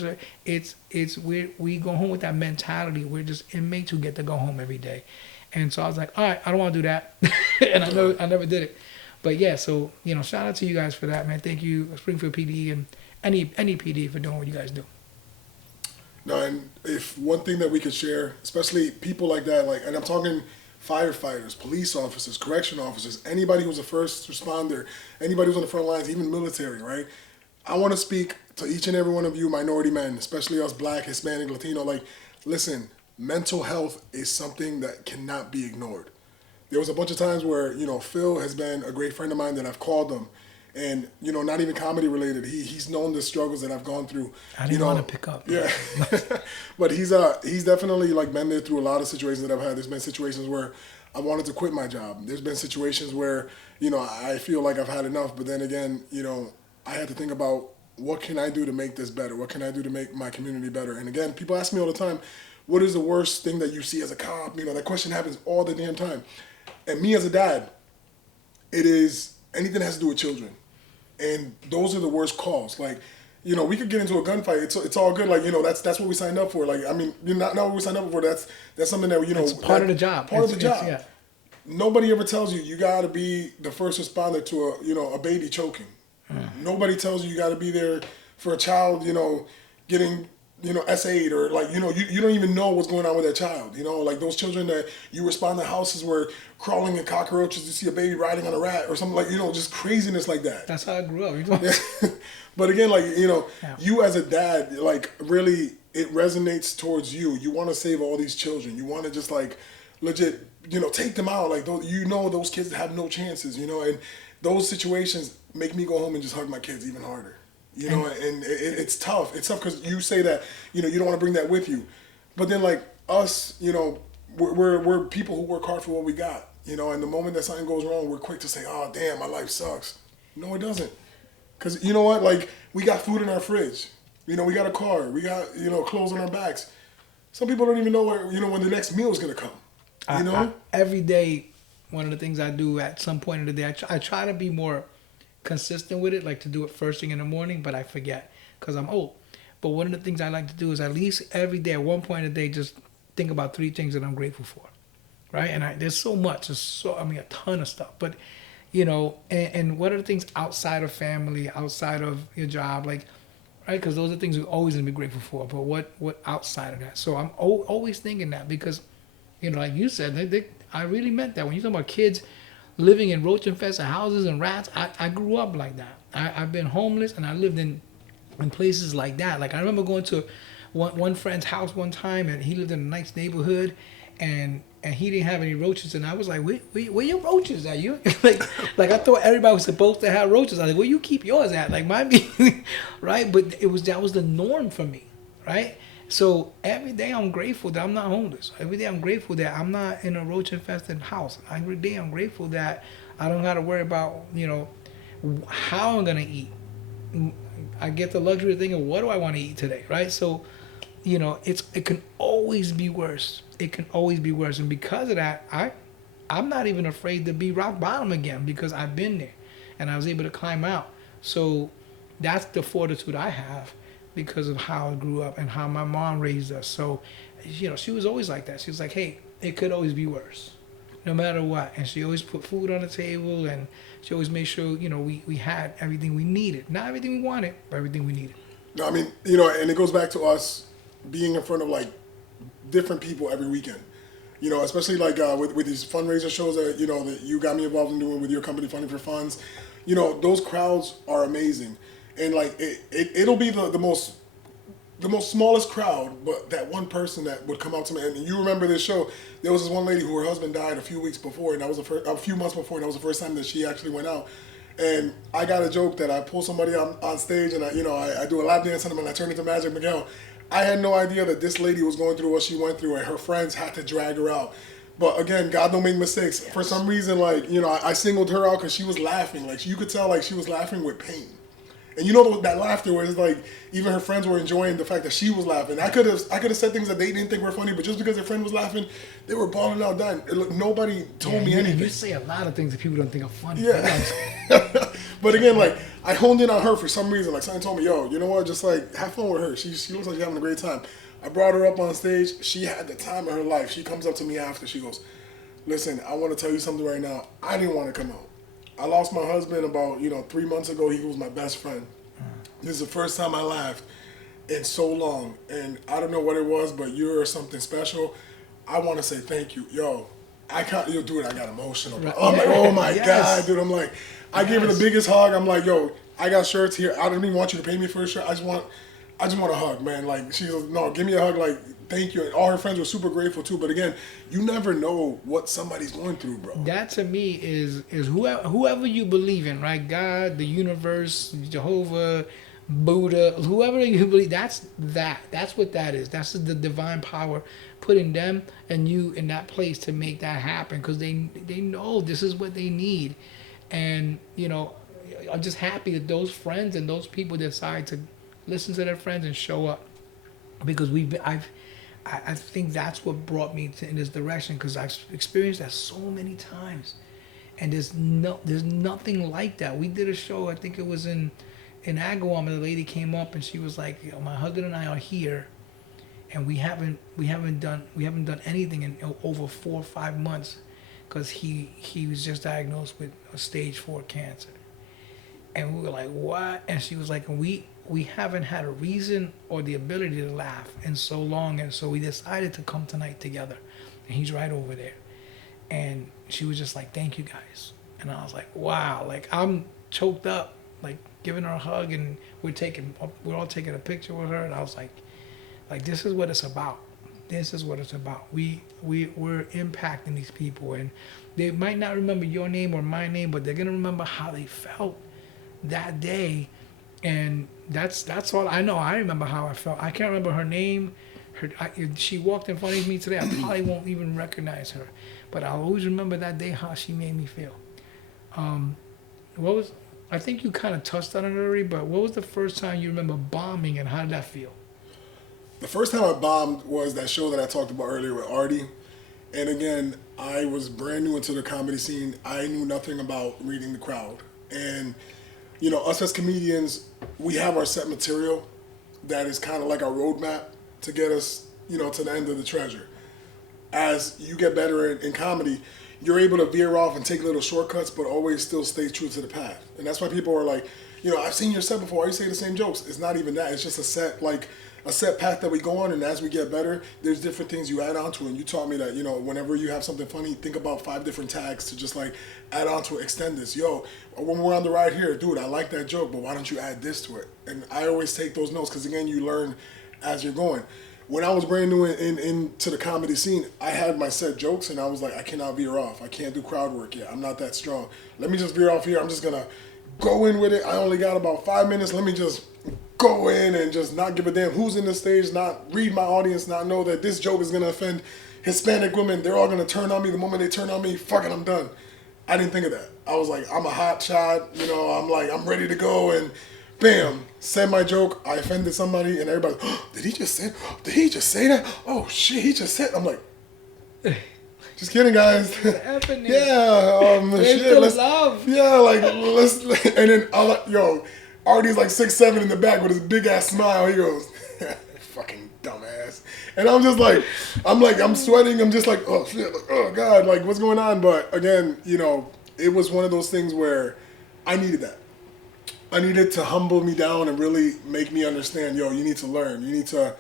this. We go home with that mentality. We're just inmates who get to go home every day." And so I was like, "All right, I don't want to do that," and I never did it. But yeah, so shout out to you guys for that, man. Thank you, Springfield PD and any PD for doing what you guys do. No, and if one thing that we could share, especially people like that, and I'm talking firefighters, police officers, correction officers, anybody who's a first responder, anybody who's on the front lines, even military, right? I want to speak to each and every one of you minority men, especially us Black, Hispanic, Latino. Listen, mental health is something that cannot be ignored. There was a bunch of times where, Phil has been a great friend of mine that I've called him. And, not even comedy related. He's known the struggles that I've gone through. I didn't want to pick up. Yeah. But he's definitely been there through a lot of situations that I've had. There's been situations where I wanted to quit my job. There's been situations where, I feel like I've had enough. But then again, I had to think about what can I do to make this better? What can I do to make my community better? And again, people ask me all the time, what is the worst thing that you see as a cop? That question happens all the damn time. And me as a dad, it is anything that has to do with children. And those are the worst calls. We could get into a gunfight. It's all good. That's what we signed up for. Not what we signed up for. That's something that it's part of the job. Part of the job. Yeah. Nobody ever tells you got to be the first responder to a baby choking. Nobody tells you got to be there for a child. Getting S8 or you don't even know what's going on with that child. Those children that you respond to houses where crawling in cockroaches, you see a baby riding on a rat or something just craziness like that. That's how I grew up. But again, you as a dad, really it resonates towards you. You want to save all these children. You want to just legit, take them out. Those kids have no chances, and those situations make me go home and just hug my kids even harder. And it's tough. It's tough because you say that, you don't want to bring that with you. But then us, we're people who work hard for what we got, and the moment that something goes wrong, we're quick to say, "Oh, damn, my life sucks." No, it doesn't. Because you know what? We got food in our fridge. We got a car. We got, clothes on our backs. Some people don't even know where, when the next meal is gonna come. Every day, one of the things I do at some point in the day, I try to be more consistent with it, like to do it first thing in the morning, but I forget because I'm old. But one of the things I like to do is at least every day, at one point in the day, just think about 3 things that I'm grateful for, right? And there's so much, a ton of stuff. But, and what are the things outside of family, outside of your job, like, right? Because those are things we're always gonna be grateful for. But what outside of that? So I'm always thinking that because, like you said, I really meant that when you talk about kids living in roach infested houses and rats. I grew up like that. I've been homeless and I lived in places like that. Like I remember going to one friend's house one time and he lived in a nice neighborhood and he didn't have any roaches and I was like, where your roaches at? You like I thought everybody was supposed to have roaches. I was like, where you keep yours at? Like mine be right, but that was the norm for me, right? So every day I'm grateful that I'm not homeless. Every day I'm grateful that I'm not in a roach infested house. Every day I'm grateful that I don't got to worry about, how I'm going to eat. I get the luxury of thinking, what do I want to eat today, right? So, it can always be worse. It can always be worse. And because of that, I'm not even afraid to be rock bottom again because I've been there and I was able to climb out. So that's the fortitude I have because of how I grew up and how my mom raised us. So, she was always like that. She was like, hey, it could always be worse, no matter what. And she always put food on the table and she always made sure, we had everything we needed. Not everything we wanted, but everything we needed. No, I mean, and it goes back to us being in front of like different people every weekend. Especially like with these fundraiser shows that, that you got me involved in doing with your company, Funding for Funds. Those crowds are amazing. And like it'll be the most smallest crowd, but that one person that would come out to me. And you remember this show? There was this one lady who her husband died a few weeks before, and that was a few months before, and that was the first time that she actually went out. And I got a joke that I pull somebody on stage, and I do a lap dance on them, and I turn into Magic Miguel. I had no idea that this lady was going through what she went through, and her friends had to drag her out. But again, God don't make mistakes. For some reason, like I singled her out because she was laughing. Like you could tell, like she was laughing with pain. And that laughter where it's like even her friends were enjoying the fact that she was laughing. I could have said things that they didn't think were funny, but just because their friend was laughing, they were bawling out dying. Nobody told me anything. You say a lot of things that people don't think are funny. Yeah. But again, like I honed in on her for some reason. Like something told me, yo, you know what? Just like have fun with her. She looks like she's having a great time. I brought her up on stage. She had the time of her life. She comes up to me after. She goes, listen, I want to tell you something right now. I didn't want to come out. I lost my husband about 3 months ago. He was my best friend. This is the first time I laughed in so long, and I don't know what it was, but you're something special. I want to say thank you, yo. Dude, I got emotional. Right. I'm like, oh my God, dude. I'm like, I gave her the biggest hug. I'm like, yo, I got shirts here. I don't even want you to pay me for a shirt. I just want a hug, man. Like she goes, no, give me a hug. Like thank you. And all her friends were super grateful too. But again, you never know what somebody's going through, bro. That to me is whoever you believe in, right? God, the universe, Jehovah, Buddha, whoever you believe. That's what that is. That's the divine power putting them and you in that place to make that happen because they know this is what they need. And I'm just happy that those friends and those people decide to listen to their friends and show up because I think that's what brought me in this direction because I've experienced that so many times, and there's nothing like that. We did a show, I think it was in Agawam, and the lady came up and she was like, my husband and I are here, and we haven't done anything in over 4 or 5 months because he was just diagnosed with a stage 4 cancer, and we were like, what? And she was like, we haven't had a reason or the ability to laugh in so long, and so we decided to come tonight together, and he's right over there. And she was just like, thank you guys. And I was like, wow, like I'm choked up, like giving her a hug, and we're all taking a picture with her, and I was like this is what it's about. This is what it's about. We're impacting these people, and they might not remember your name or my name, but they're gonna remember how they felt that day. And that's all I know. I remember how I felt. I can't remember her name. She walked in front of me today. I probably won't even recognize her, but I'll always remember that day how she made me feel. I think you kind of touched on it already, but what was the first time you remember bombing, and how did that feel? The first time I bombed was that show that I talked about earlier with Artie. And again, I was brand new into the comedy scene. I knew nothing about reading the crowd. And, you know, us as comedians, we have our set material that is kind of like our roadmap to get us, you know, to the end of the treasure. As you get better in comedy, you're able to veer off and take little shortcuts, but always still stay true to the path. And that's why people are like, you know, I've seen your set before. Why you say the same jokes? It's not even that. It's just a set path that we go on. And as we get better, there's different things you add on to it. And you taught me that, you know, whenever you have something funny, think about 5 different tags to just like add on to it, extend this. Yo, when we're on the ride here, dude, I like that joke, but why don't you add this to it? And I always take those notes because again, you learn as you're going. When I was brand new into the comedy scene, I had my set jokes and I was like, I cannot veer off. I can't do crowd work yet. I'm not that strong. Let me just veer off here. I'm just going to go in with it. I only got about 5 minutes. Let me just go in and just not give a damn who's in the stage, not read my audience, not know that this joke is going to offend Hispanic women. They're all going to turn on me. The moment they turn on me, fuck it, I'm done. I didn't think of that. I was like, I'm a hot shot. You know, I'm ready to go and bam, said my joke. I offended somebody, and everybody, oh, did he just say that? Oh shit, he just said. I'm like, just kidding, guys. Yeah, shit. Love. Yeah, like let's. And then Artie's like 6'7" in the back with his big ass smile. He goes, fucking dumbass. And I'm just like, I'm sweating. I'm just like, oh shit, like, oh god, like what's going on? But again, you know, it was one of those things where I needed that. I needed to humble me down and really make me understand, yo, you need to learn. You need to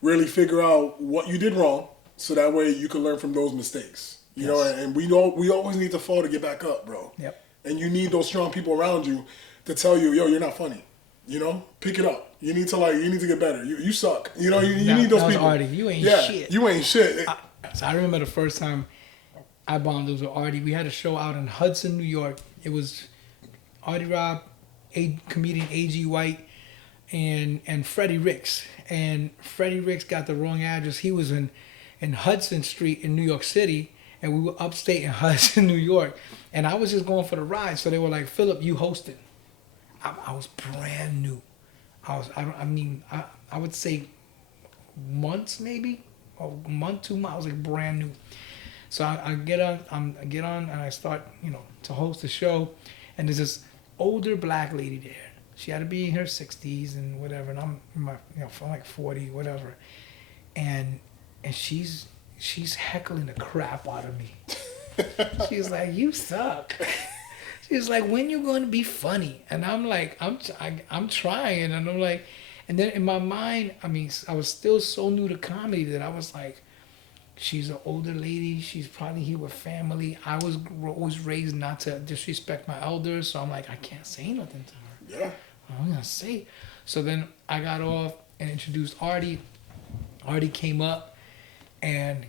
really figure out what you did wrong so that way you can learn from those mistakes. You know, and we always need to fall to get back up, bro. Yep. And you need those strong people around you to tell you, yo, you're not funny. You know, pick it up. You need to get better. You suck. You know, you need those people. Artie. You ain't shit. You ain't shit. So I remember the first time I bombed, it was with Artie. We had a show out in Hudson, New York. It was Artie Robb, comedian A.G. White, and Freddie Ricks. And Freddie Ricks got the wrong address. He was in Hudson Street in New York City, and we were upstate in Hudson, New York. And I was just going for the ride. So they were like, Philip, you hosted. I was brand new. I would say months maybe, or a month, 2 months. I was like brand new. So I get on and I start, you know, to host the show, and there's this older black lady there. She had to be in her 60s and whatever, and I'm like 40, whatever. And she's heckling the crap out of me. She's like, you suck. She's like, when you going to be funny? And I'm like, I'm trying, and I'm like, and then in my mind, I mean, I was still so new to comedy that I was like, she's an older lady. She's probably here with family. I was always raised not to disrespect my elders, so I'm like, I can't say nothing to her. Yeah. I'm gonna say. So then I got off and introduced Artie. Artie came up, and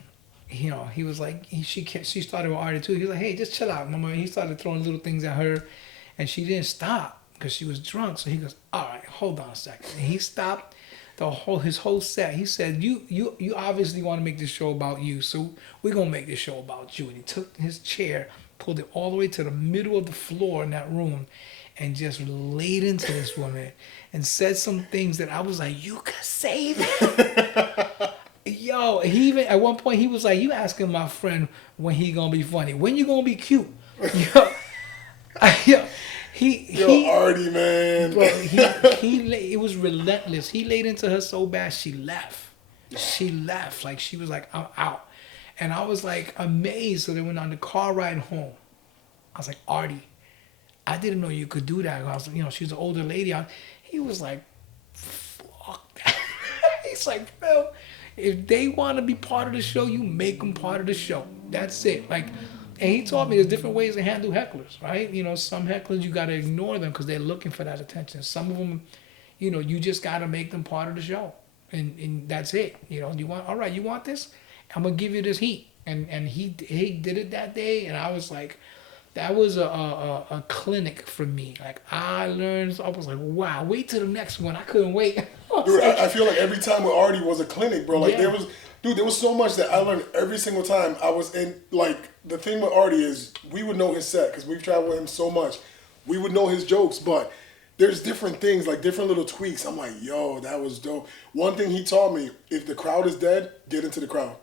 you know, he was like, she started with Artie too. He was like, hey, just chill out, mama. He started throwing little things at her, and she didn't stop because she was drunk. So he goes, all right, hold on a second. And he stopped his whole set. He said, you obviously want to make this show about you, so we're gonna make this show about you. And he took his chair, pulled it all the way to the middle of the floor in that room, and just laid into this woman and said some things that I was like, you could say that? Yo, he even, at one point, he was like, you asking my friend when he gonna be funny. When you gonna be cute? Yo, he Artie, man. Bro, it was relentless. He laid into her so bad, she left. She left. Like, she was like, I'm out. And I was like amazed. So they went on the car ride home. I was like, Artie, I didn't know you could do that. I was, you know, she's an older lady. He was like, fuck that. He's like, Phil, if they want to be part of the show, you make them part of the show. That's it. Like, and he taught me there's different ways to handle hecklers, right? You know, some hecklers, you got to ignore them because they're looking for that attention. Some of them, you know, you just got to make them part of the show. And that's it. You know, all right, you want this? I'm going to give you this heat. And he did it that day, and I was like, that was a clinic for me. Like, I learned, I was like, wow, wait till the next one. I couldn't wait. Dude, I feel like every time with Artie was a clinic, bro. Like, there was so much that I learned every single time I was in. Like, the thing with Artie is we would know his set because we've traveled with him so much. We would know his jokes, but there's different things, like different little tweaks. I'm like, yo, that was dope. One thing he taught me: if the crowd is dead, get into the crowd.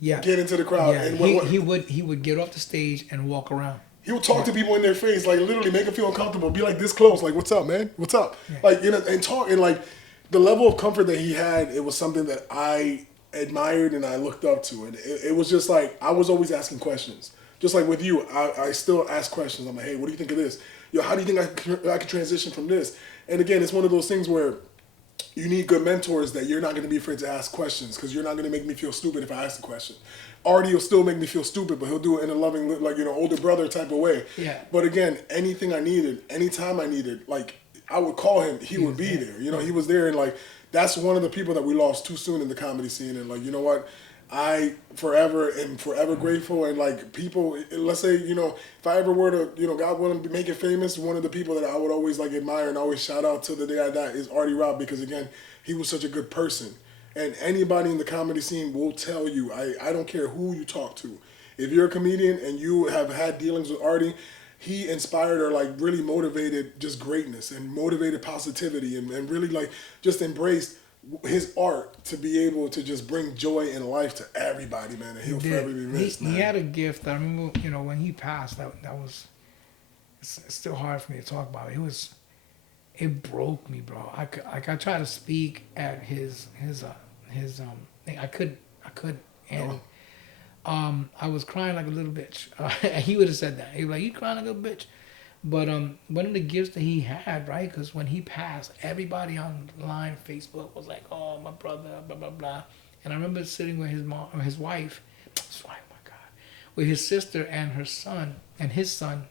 Yeah. Get into the crowd. Yeah. And He would get off the stage and walk around. he would talk to people in their face, like literally make them feel uncomfortable. Be like this close, like, "What's up, man? What's up?" Yeah. Like, you know, and talk, and like the level of comfort that he had. It was something that I admired and I looked up to. And it was just like I was always asking questions. Just like with you, I still ask questions. I'm like, "Hey, what do you think of this? Yo, how do you think I can transition from this?" And again, it's one of those things where you need good mentors that you're not going to be afraid to ask questions, because you're not going to make me feel stupid if I ask the question. Artie will still make me feel stupid, but he'll do it in a loving, like, you know, older brother type of way. Yeah. But again, anything I needed, anytime I needed, like, I would call him, he would be there. You know, he was there, and like that's one of the people that we lost too soon in the comedy scene. And like, you know what? I forever am forever grateful. And like people, let's say, you know, if I ever were to, you know, God willing, make it famous, one of the people that I would always like admire and always shout out till the day I die is Artie Robb, because again, he was such a good person. And anybody in the comedy scene will tell you, I don't care who you talk to. If you're a comedian and you have had dealings with Artie, he inspired or like really motivated just greatness and motivated positivity and really like just embraced his art to be able to just bring joy and life to everybody, man. And he'll forever be missed, man. He had a gift. I remember, you know, when he passed, that was, it's still hard for me to talk about. It broke me, bro. I tried to speak at his thing. I couldn't. And I was crying like a little bitch. He would have said that. He was like, "You crying like a bitch." But one of the gifts that he had, right? Because when he passed, everybody online, Facebook was like, "Oh, my brother, blah blah blah." And I remember sitting with his mom or his wife. Oh my God, with his sister and her son and his son,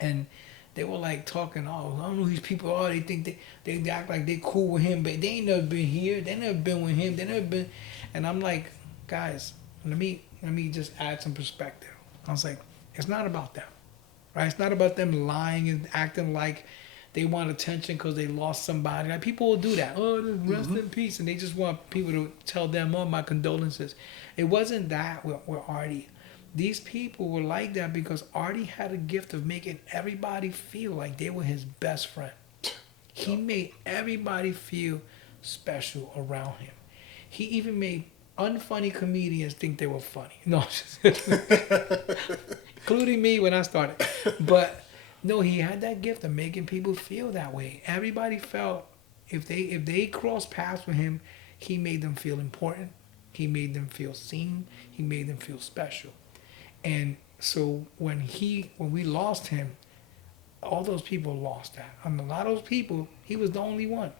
and they were like talking. "Oh, I don't know who these people are. They think they act like they cool with him, but they ain't never been here. They never been with him. They never been." And I'm like, guys, let me just add some perspective. I was like, it's not about them, right? It's not about them lying and acting like they want attention because they lost somebody. Like, people will do that. "Oh, rest in peace," and they just want people to tell them, "Oh, my condolences." It wasn't that with Artie. These people were like that because Artie had a gift of making everybody feel like they were his best friend. He made everybody feel special around him. He even made unfunny comedians think they were funny. No, including me when I started. But no, he had that gift of making people feel that way. Everybody felt if they crossed paths with him, he made them feel important. He made them feel seen. He made them feel special. And so when we lost him, all those people lost that. And a lot of those people, he was the only one,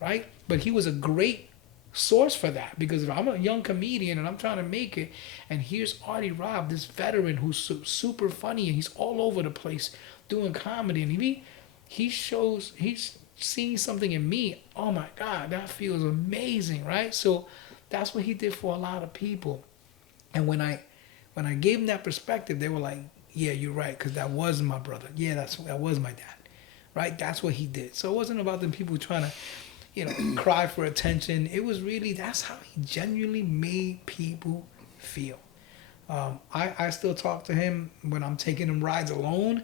right? But he was a great source for that, because if I'm a young comedian and I'm trying to make it, and here's Artie Robb, this veteran who's super funny and he's all over the place doing comedy, and he's seeing something in me. Oh my God, that feels amazing, right? So that's what he did for a lot of people. And when I gave them that perspective, they were like, "Yeah, you're right, because that was my brother. Yeah, that was my dad, right? That's what he did." So it wasn't about them people trying to, cry for attention. It was really, that's how he genuinely made people feel. I still talk to him when I'm taking him rides alone,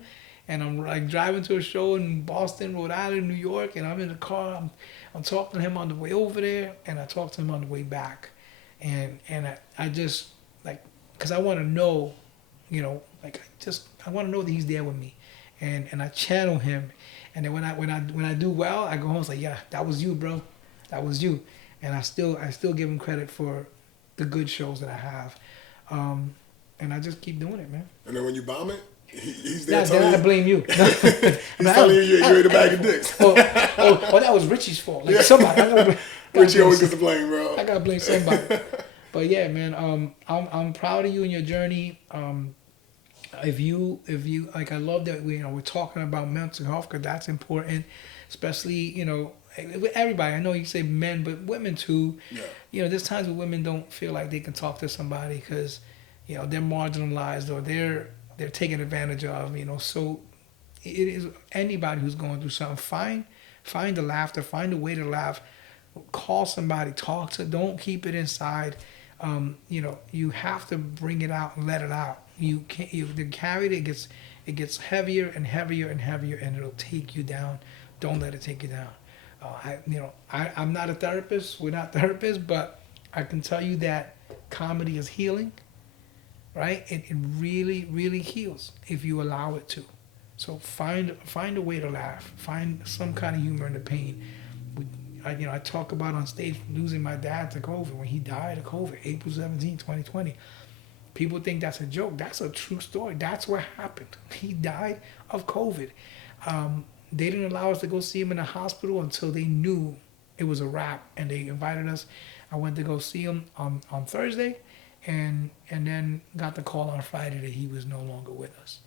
and I'm like driving to a show in Boston, Rhode Island, New York, and I'm in the car. I'm talking to him on the way over there, and I talk to him on the way back, and I just like, because I want to know, I want to know that he's there with me, and I channel him. And then when I do well, I go home and say, "Yeah, that was you, bro. That was you." And I still give him credit for the good shows that I have. And I just keep doing it, man. And then when you bomb it, he's there telling you. I blame you. He's telling you you ate a bag of dicks. Oh, that was Richie's fault. Like, somebody. Richie always gets to blame, bro. I gotta blame somebody. But yeah, man, I'm proud of you and your journey. If you like, I love that we're talking about mental health, because that's important, especially with everybody. I know you say men, but women too. Yeah. There's times when women don't feel like they can talk to somebody because they're marginalized or they're taken advantage of. So it is anybody who's going through something. Find the laughter. Find a way to laugh. Call somebody. Talk to. Don't keep it inside. You have to bring it out and let it out. You can't. You carry it. It gets heavier and heavier and heavier, and it'll take you down Don't let it take you down. I'm not a therapist. We're not therapists, but I can tell you that comedy is healing, right? It really, really heals if you allow it to. So find a way to laugh. Find some kind of humor in the pain. I talk about on stage losing my dad to COVID when he died of COVID, April 17, 2020. People think that's a joke. That's a true story. That's what happened. He died of COVID. They didn't allow us to go see him in the hospital until they knew it was a wrap, and they invited us. I went to go see him on Thursday, and then got the call on Friday that he was no longer with us.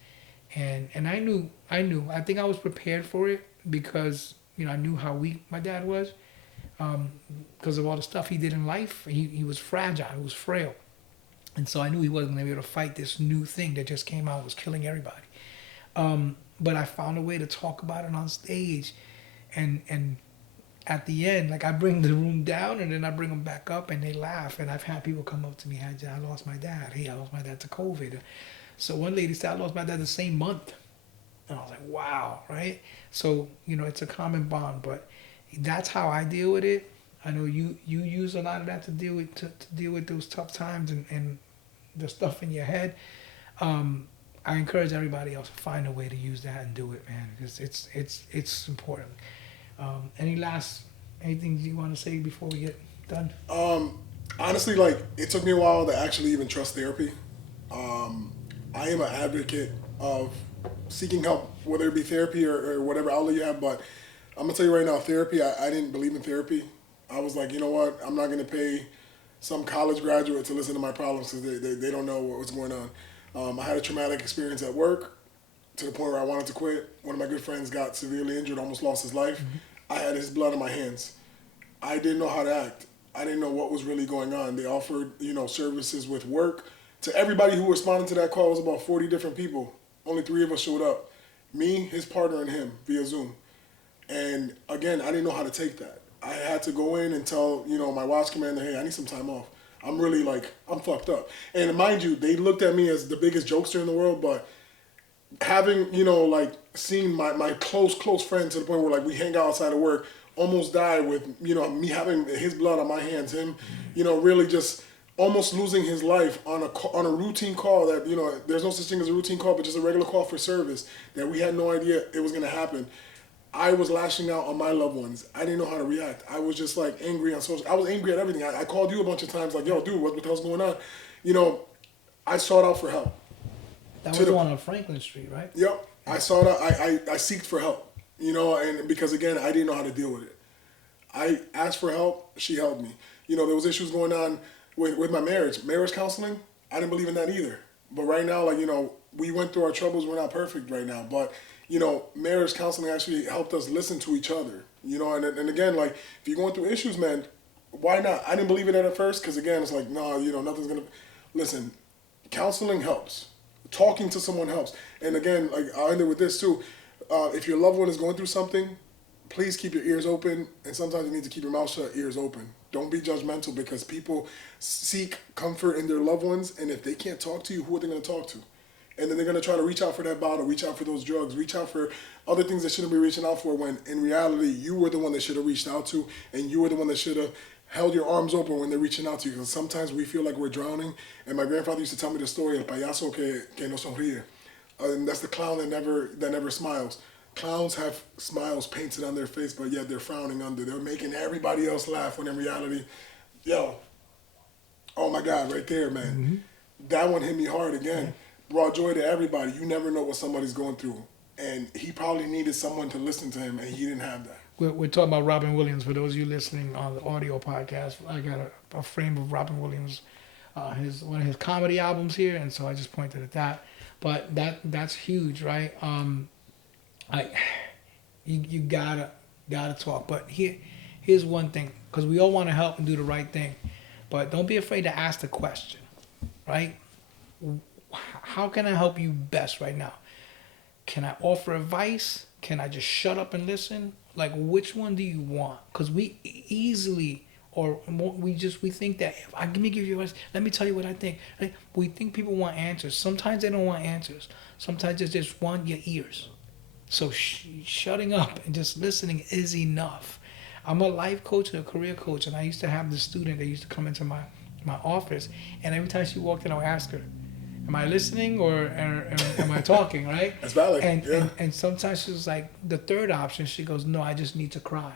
And I knew. I think I was prepared for it because I knew how weak my dad was, because of all the stuff he did in life. He was fragile. He was frail. And so I knew he wasn't going to be able to fight this new thing that just came out, was killing everybody. But I found a way to talk about it on stage. And at the end, like, I bring the room down and then I bring them back up and they laugh. And I've had people come up to me, "Hey, I lost my dad. Hey, I lost my dad to COVID." So one lady said, "I lost my dad the same month." And I was like, wow, right? So, it's a common bond. But that's how I deal with it. I know you use a lot of that to deal with those tough times and the stuff in your head. I encourage everybody else to find a way to use that and do it, man, because it's important. Anything you want to say before we get done? Honestly, like, it took me a while to actually even trust therapy. I am an advocate of seeking help, whether it be therapy or whatever outlet you have. But I'm gonna tell you right now, therapy. I didn't believe in therapy. I was like, you know what? I'm not gonna pay some college graduate to listen to my problems because they don't know what was going on. I had a traumatic experience at work to the point where I wanted to quit. One of my good friends got severely injured, almost lost his life. Mm-hmm. I had his blood on my hands. I didn't know how to act. I didn't know what was really going on. They offered, services with work. To everybody who responded to that call, it was about 40 different people. Only 3 of us showed up. Me, his partner, and him via Zoom. And again, I didn't know how to take that. I had to go in and tell, my watch commander, "Hey, I need some time off. I'm really I'm fucked up." And mind you, they looked at me as the biggest jokester in the world, but having, seeing my close friend to the point where we hang out outside of work, almost died with, me having his blood on my hands, him, really just almost losing his life on a routine call that, there's no such thing as a routine call, but just a regular call for service that we had no idea it was going to happen. I was lashing out on my loved ones. I didn't know how to react. I was just angry on social. I was angry at everything. I called you a bunch of times "Yo, dude, what the hell's going on?" I sought out for help. That was the one on Franklin Street, right? Yep. I sought out. I seeked for help. And because again, I didn't know how to deal with it. I asked for help. She helped me. There was issues going on with my marriage counseling. I didn't believe in that either. But right now, we went through our troubles. We're not perfect right now, but marriage counseling actually helped us listen to each other. And again, if you're going through issues, man, why not? I didn't believe in it at first because again, it's no, nothing's gonna. Listen, counseling helps. Talking to someone helps. And again, I'll end it with this too. If your loved one is going through something, please keep your ears open. And sometimes you need to keep your mouth shut, ears open. Don't be judgmental because people seek comfort in their loved ones. And if they can't talk to you, who are they going to talk to? And then they're going to try to reach out for that bottle, reach out for those drugs, reach out for other things they shouldn't be reaching out for when in reality, you were the one that should have reached out to and you were the one that should have held your arms open when they're reaching out to you. Because sometimes we feel like we're drowning. And my grandfather used to tell me the story, el payaso que no sonríe. And that's the clown that never smiles. Clowns have smiles painted on their face, but yet they're frowning under. They're making everybody else laugh when in reality, oh my God, right there, man. Mm-hmm. That one hit me hard again. Brought joy to everybody. You never know what somebody's going through. And he probably needed someone to listen to him, and he didn't have that. We're talking about Robin Williams. For those of you listening on the audio podcast, I got a frame of Robin Williams, one of his comedy albums here, and so I just pointed at that. But that's huge, right? You gotta talk. But here's one thing, because we all want to help and do the right thing, but don't be afraid to ask the question, right? How can I help you best right now? Can I offer advice? Can I just shut up and listen? Which one do you want? Because we easily, we think that let me give you advice. Let me tell you what I think. We think people want answers. Sometimes they don't want answers. Sometimes they just want your ears. So shutting up and just listening is enough. I'm a life coach and a career coach, and I used to have this student that used to come into my office, and every time she walked in, I would ask her, "Am I listening or am I talking?" Right? That's valid. And, Yeah. and sometimes she was like, the third option, she goes, "No, I just need to cry,"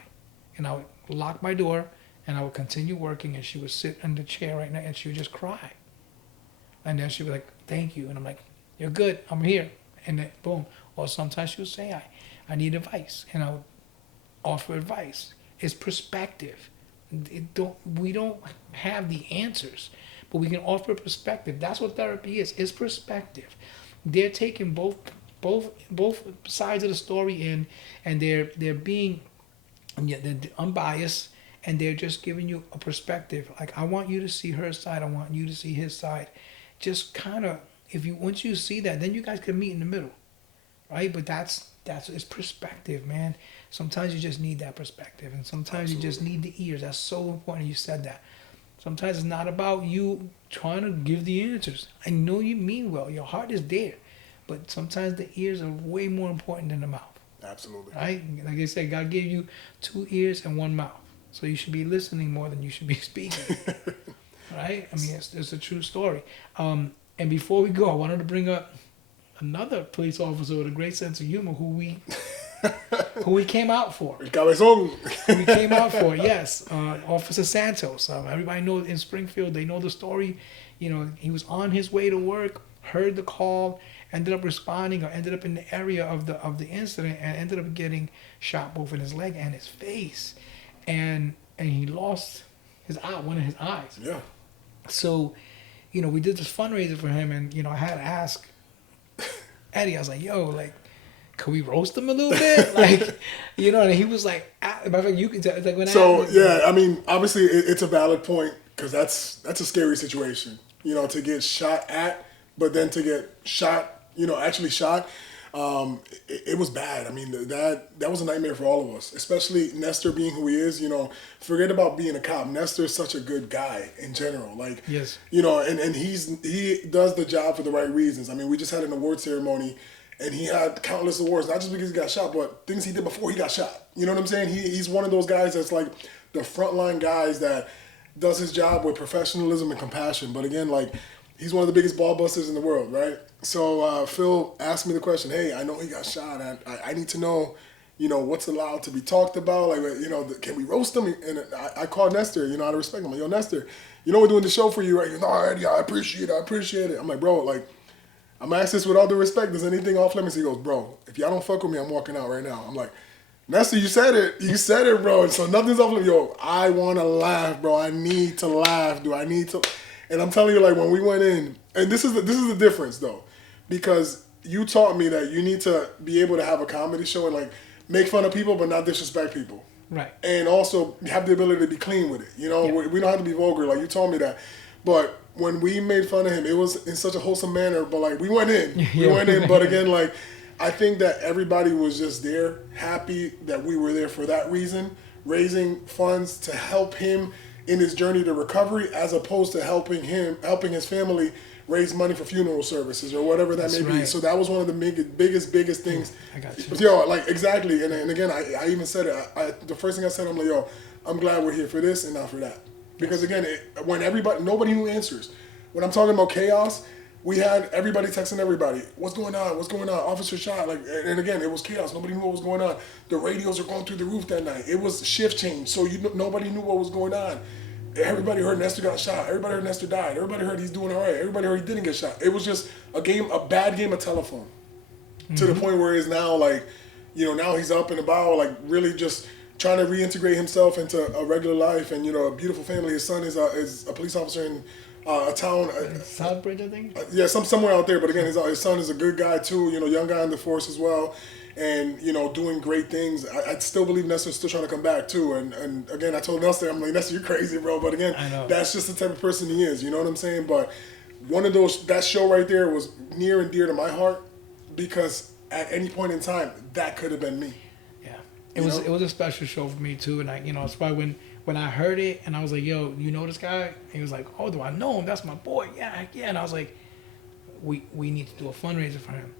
and I would lock my door and I would continue working, and she would sit in the chair right now and she would just cry, and then she would be like, "Thank you," and I'm like, "You're good, I'm here," and then boom. Or sometimes she would say, I need advice, and I would offer advice. It's perspective. We don't have the answers, but we can offer perspective. That's what therapy is. It's perspective. They're taking both sides of the story in, and they're being, they're unbiased, and they're just giving you a perspective. Like, I want you to see her side. I want you to see his side. Just kind of, once you see that, then you guys can meet in the middle, right? But that's it's perspective, man. Sometimes you just need that perspective, and sometimes you just need the ears. That's so important. You said that. Sometimes it's not about you trying to give the answers. I know you mean well. Your heart is there, but sometimes the ears are way more important than the mouth. Absolutely. Right? Like I said, God gave you 2 ears and 1 mouth, so you should be listening more than you should be speaking. Right? I mean, it's a true story. And before we go, I wanted to bring up another police officer with a great sense of humor who we came out for. Cabezón. Who we came out for, yes. Officer Santos. Everybody knows in Springfield, they know the story. You know, he was on his way to work, heard the call, ended up responding, or ended up in the area of the incident, and ended up getting shot both in his leg and his face. And he lost one of his eyes. Yeah. So, you know, we did this fundraiser for him, and, you know, I had to ask Eddie, I was like, "Yo, like, could we roast him a little bit?" Like, you know, and he was like, matter of fact, you can tell. It's like when I mean, obviously it's a valid point, because that's a scary situation, you know, to get shot at, but then to get shot, you know, actually shot. It was bad. I mean, that was a nightmare for all of us, especially Nestor being who he is. You know, forget about being a cop. Nestor is such a good guy in general. Like, yes, you know, and he does the job for the right reasons. I mean, we just had an award ceremony, and he had countless awards, not just because he got shot, but things he did before he got shot. You know what I'm saying? He's one of those guys that's like the frontline guys that does his job with professionalism and compassion. But again, like, he's one of the biggest ball busters in the world, right? So Phil asked me the question, "Hey, I know he got shot, and I need to know, you know, what's allowed to be talked about. Like, you know, can we roast him?" And I called Nestor, you know, out of respect. I'm like, "Yo, Nestor, you know we're doing the show for you, right?" He's like, "No, Eddie, I appreciate it. I'm like, "Bro, like, I'm gonna ask this with all due respect. Does anything off limits?" He goes, "Bro, if y'all don't fuck with me, I'm walking out right now." I'm like, "Nestor, you said it, bro. So nothing's off limits." Yo, I want to laugh, bro. I need to laugh. Do I need to? And I'm telling you, like, when we went in, and this is the difference, though, because you taught me that you need to be able to have a comedy show and, like, make fun of people but not disrespect people. right. And also have the ability to be clean with it. You know, Yeah. we don't have to be vulgar. Like, you told me that. But when we made fun of him, it was in such a wholesome manner. But, like, we went in. But again, like, I think that everybody was just there, happy that we were there for that reason, raising funds to help him in his journey to recovery, as opposed to helping his family raise money for funeral services or whatever that may be. So that was one of the biggest things. I got you. Yo, like, exactly. And again, I even said it. The first thing I said, I'm like, "Yo, I'm glad we're here for this and not for that." Because again, when nobody knew answers. When I'm talking about chaos, we had everybody texting everybody, "What's going on? What's going on? Officer shot." Like, and again, it was chaos. Nobody knew what was going on. The radios are going through the roof that night. It was shift change, so nobody knew what was going on. Everybody heard Nestor got shot. Everybody heard Nestor died. Everybody heard he's doing all right. Everybody heard he didn't get shot. It was just a bad game of telephone. Mm-hmm. To the point where he's now, like, you know, now he's up and about, like, really just trying to reintegrate himself into a regular life and, you know, a beautiful family. His son is a police officer in a town. Southbridge, I think? Yeah, somewhere out there. But again, his son is a good guy too, you know, young guy in the force as well. And, you know, doing great things. I still believe Nestor's still trying to come back too. And again, I told Nestor, I'm like, "Nestor, you're crazy, bro." But again, that's just the type of person he is. You know what I'm saying? But that show right there was near and dear to my heart, because at any point in time, that could have been me. Yeah, it was a special show for me too. And it's probably when I heard it and I was like, "Yo, you know this guy?" He was like, "Oh, do I know him? That's my boy." Yeah. And I was like, we need to do a fundraiser for him.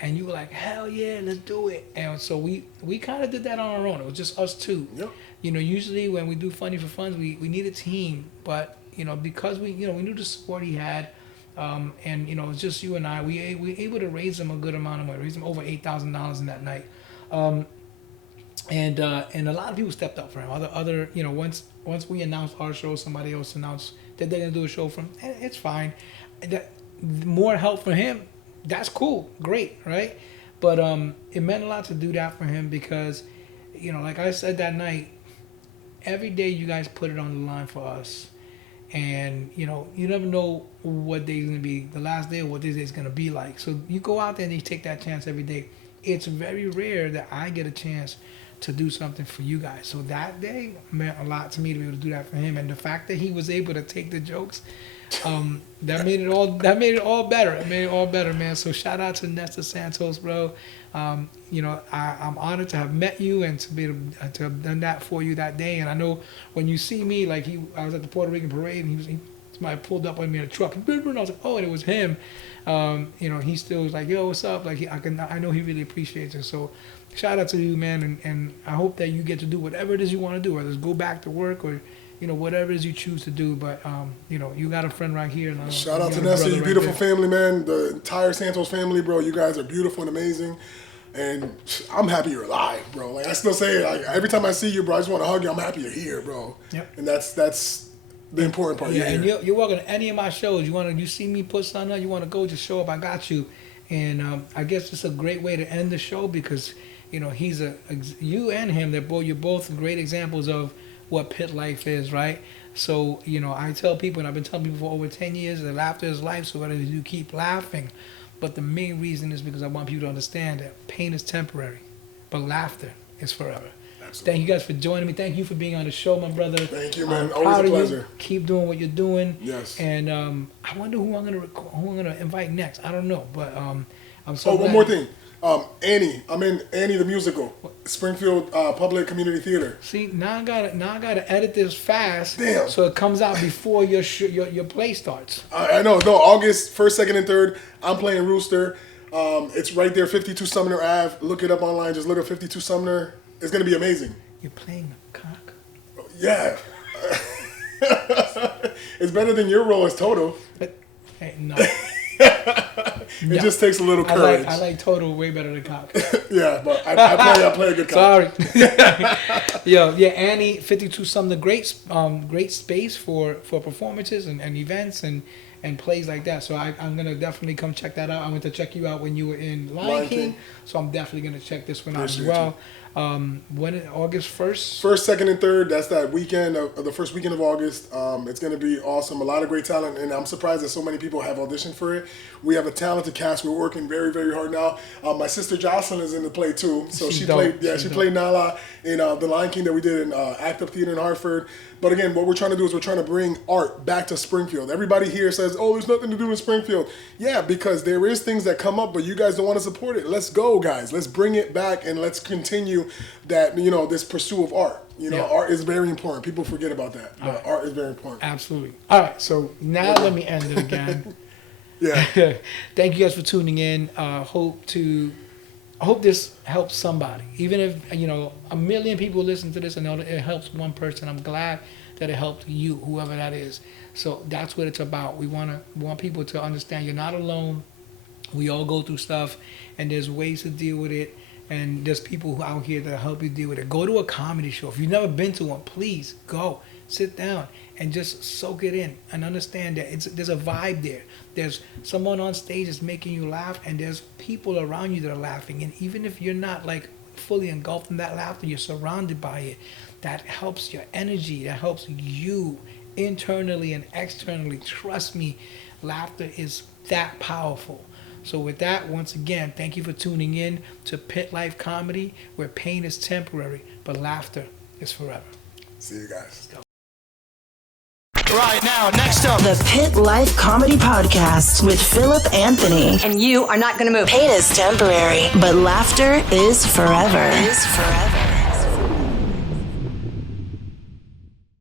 and you were like, hell yeah, let's do it. And so we kind of did that on our own. It was just us two. Yep. You know, usually when we do Funny for Funds, we need a team, but you know, because we knew the support he had, and you know, it's just you and I, we were able to raise him a good amount of money, raise him over $8,000 in that night. And a lot of people stepped up for him. Other you know, once we announced our show, somebody else announced that they're gonna do a show for him. It's fine. That more help for him, that's cool, great, right? But it meant a lot to do that for him because, you know, like I said that night, every day you guys put it on the line for us, and you know, you never know what day's gonna be the last day or what this day's gonna be like. So you go out there and you take that chance every day. It's very rare that I get a chance to do something for you guys. So that day meant a lot to me to be able to do that for him, and the fact that he was able to take the jokes, that made it all better. It made it all better, man. So shout out to Nesta Santos, bro. You know, I'm honored to have met you and to be able to have done that for you that day. And I know when you see me, like I was at the Puerto Rican parade, and somebody pulled up on me in a truck, and I was like, oh, and it was him. You know, he still was like, yo, what's up? Like I know he really appreciates it. So shout out to you, man, and I hope that you get to do whatever it is you want to do, whether it's go back to work or, you know, whatever it is you choose to do. But, you know, you got a friend right here. And shout out to Nessa, you beautiful family, man. The entire Santos family, bro. You guys are beautiful and amazing. And I'm happy you're alive, bro. Like, I still say it. Like, every time I see you, bro, I just want to hug you. I'm happy you're here, bro. Yep. And that's the important part. Yeah, and you're welcome to any of my shows. You see me put something on, you want to go, just show up. I got you. And I guess it's a great way to end the show because, you know, you and him, you're both great examples of what pit life is, right? So, you know, I tell people, and I've been telling people for over 10 years, that laughter is life, so whether you keep laughing. But the main reason is because I want people to understand that pain is temporary, but laughter is forever. Absolutely. Thank you guys for joining me. Thank you for being on the show, my brother. Thank you, man. Always a pleasure. Keep doing what you're doing. Yes. And I wonder who I'm gonna invite next. I don't know, but I'm so glad. One more thing. Annie, I'm in Annie the Musical, Springfield Public Community Theater. See, now I gotta edit this fast. Damn. So it comes out before your play starts. I know. No, August 1st, 2nd, and 3rd. I'm playing Rooster. It's right there, 52 Sumner Ave. Look it up online. Just look at 52 Sumner. It's gonna be amazing. You're playing the cock. Yeah. It's better than your role as Toto. But hey, no. It just takes a little courage. I like Toto way better than cock. Yeah, but I play a good cock. Sorry. Yeah, Annie, 52 Sumner, great space for performances and events and plays like that. So I'm gonna definitely come check that out. I went to check you out when you were in Lion King, so I'm definitely gonna check this one out as well. When August 1st? 1st, 2nd, and 3rd. That's that weekend of the first weekend of August. It's going to be awesome. A lot of great talent, and I'm surprised that so many people have auditioned for it. We have a talented cast. We're working very, very hard now. My sister Jocelyn is in the play too. So she played Nala in The Lion King that we did in Act Up Theater in Hartford. But again, what we're trying to do is we're trying to bring art back to Springfield. Everybody here says, oh, there's nothing to do in Springfield. Yeah, because there is things that come up, but you guys don't want to support it. Let's go, guys. Let's bring it back and let's continue that, you know, this pursuit of art. You know, art is very important. People forget about that. But art is very important. Absolutely. All right, so now let me end it again. Yeah. Thank you guys for tuning in. I hope this helps somebody. Even if, you know, a million people listen to this and it helps one person, I'm glad that it helped you, whoever that is. So that's what it's about. We want people to understand you're not alone. We all go through stuff, and there's ways to deal with it. And there's people out here that help you deal with it. Go to a comedy show. If you've never been to one, please go. Sit down and just soak it in and understand that there's a vibe there. There's someone on stage that's making you laugh, and there's people around you that are laughing. And even if you're not like fully engulfed in that laughter, you're surrounded by it. That helps your energy. That helps you internally and externally. Trust me, laughter is that powerful. So with that, once again, thank you for tuning in to Pit Life Comedy, where pain is temporary, but laughter is forever. See you guys. Right now, next up, the Pit Life Comedy Podcast with Philip Anthony. And you are not going to move. Pain is temporary, but laughter is forever.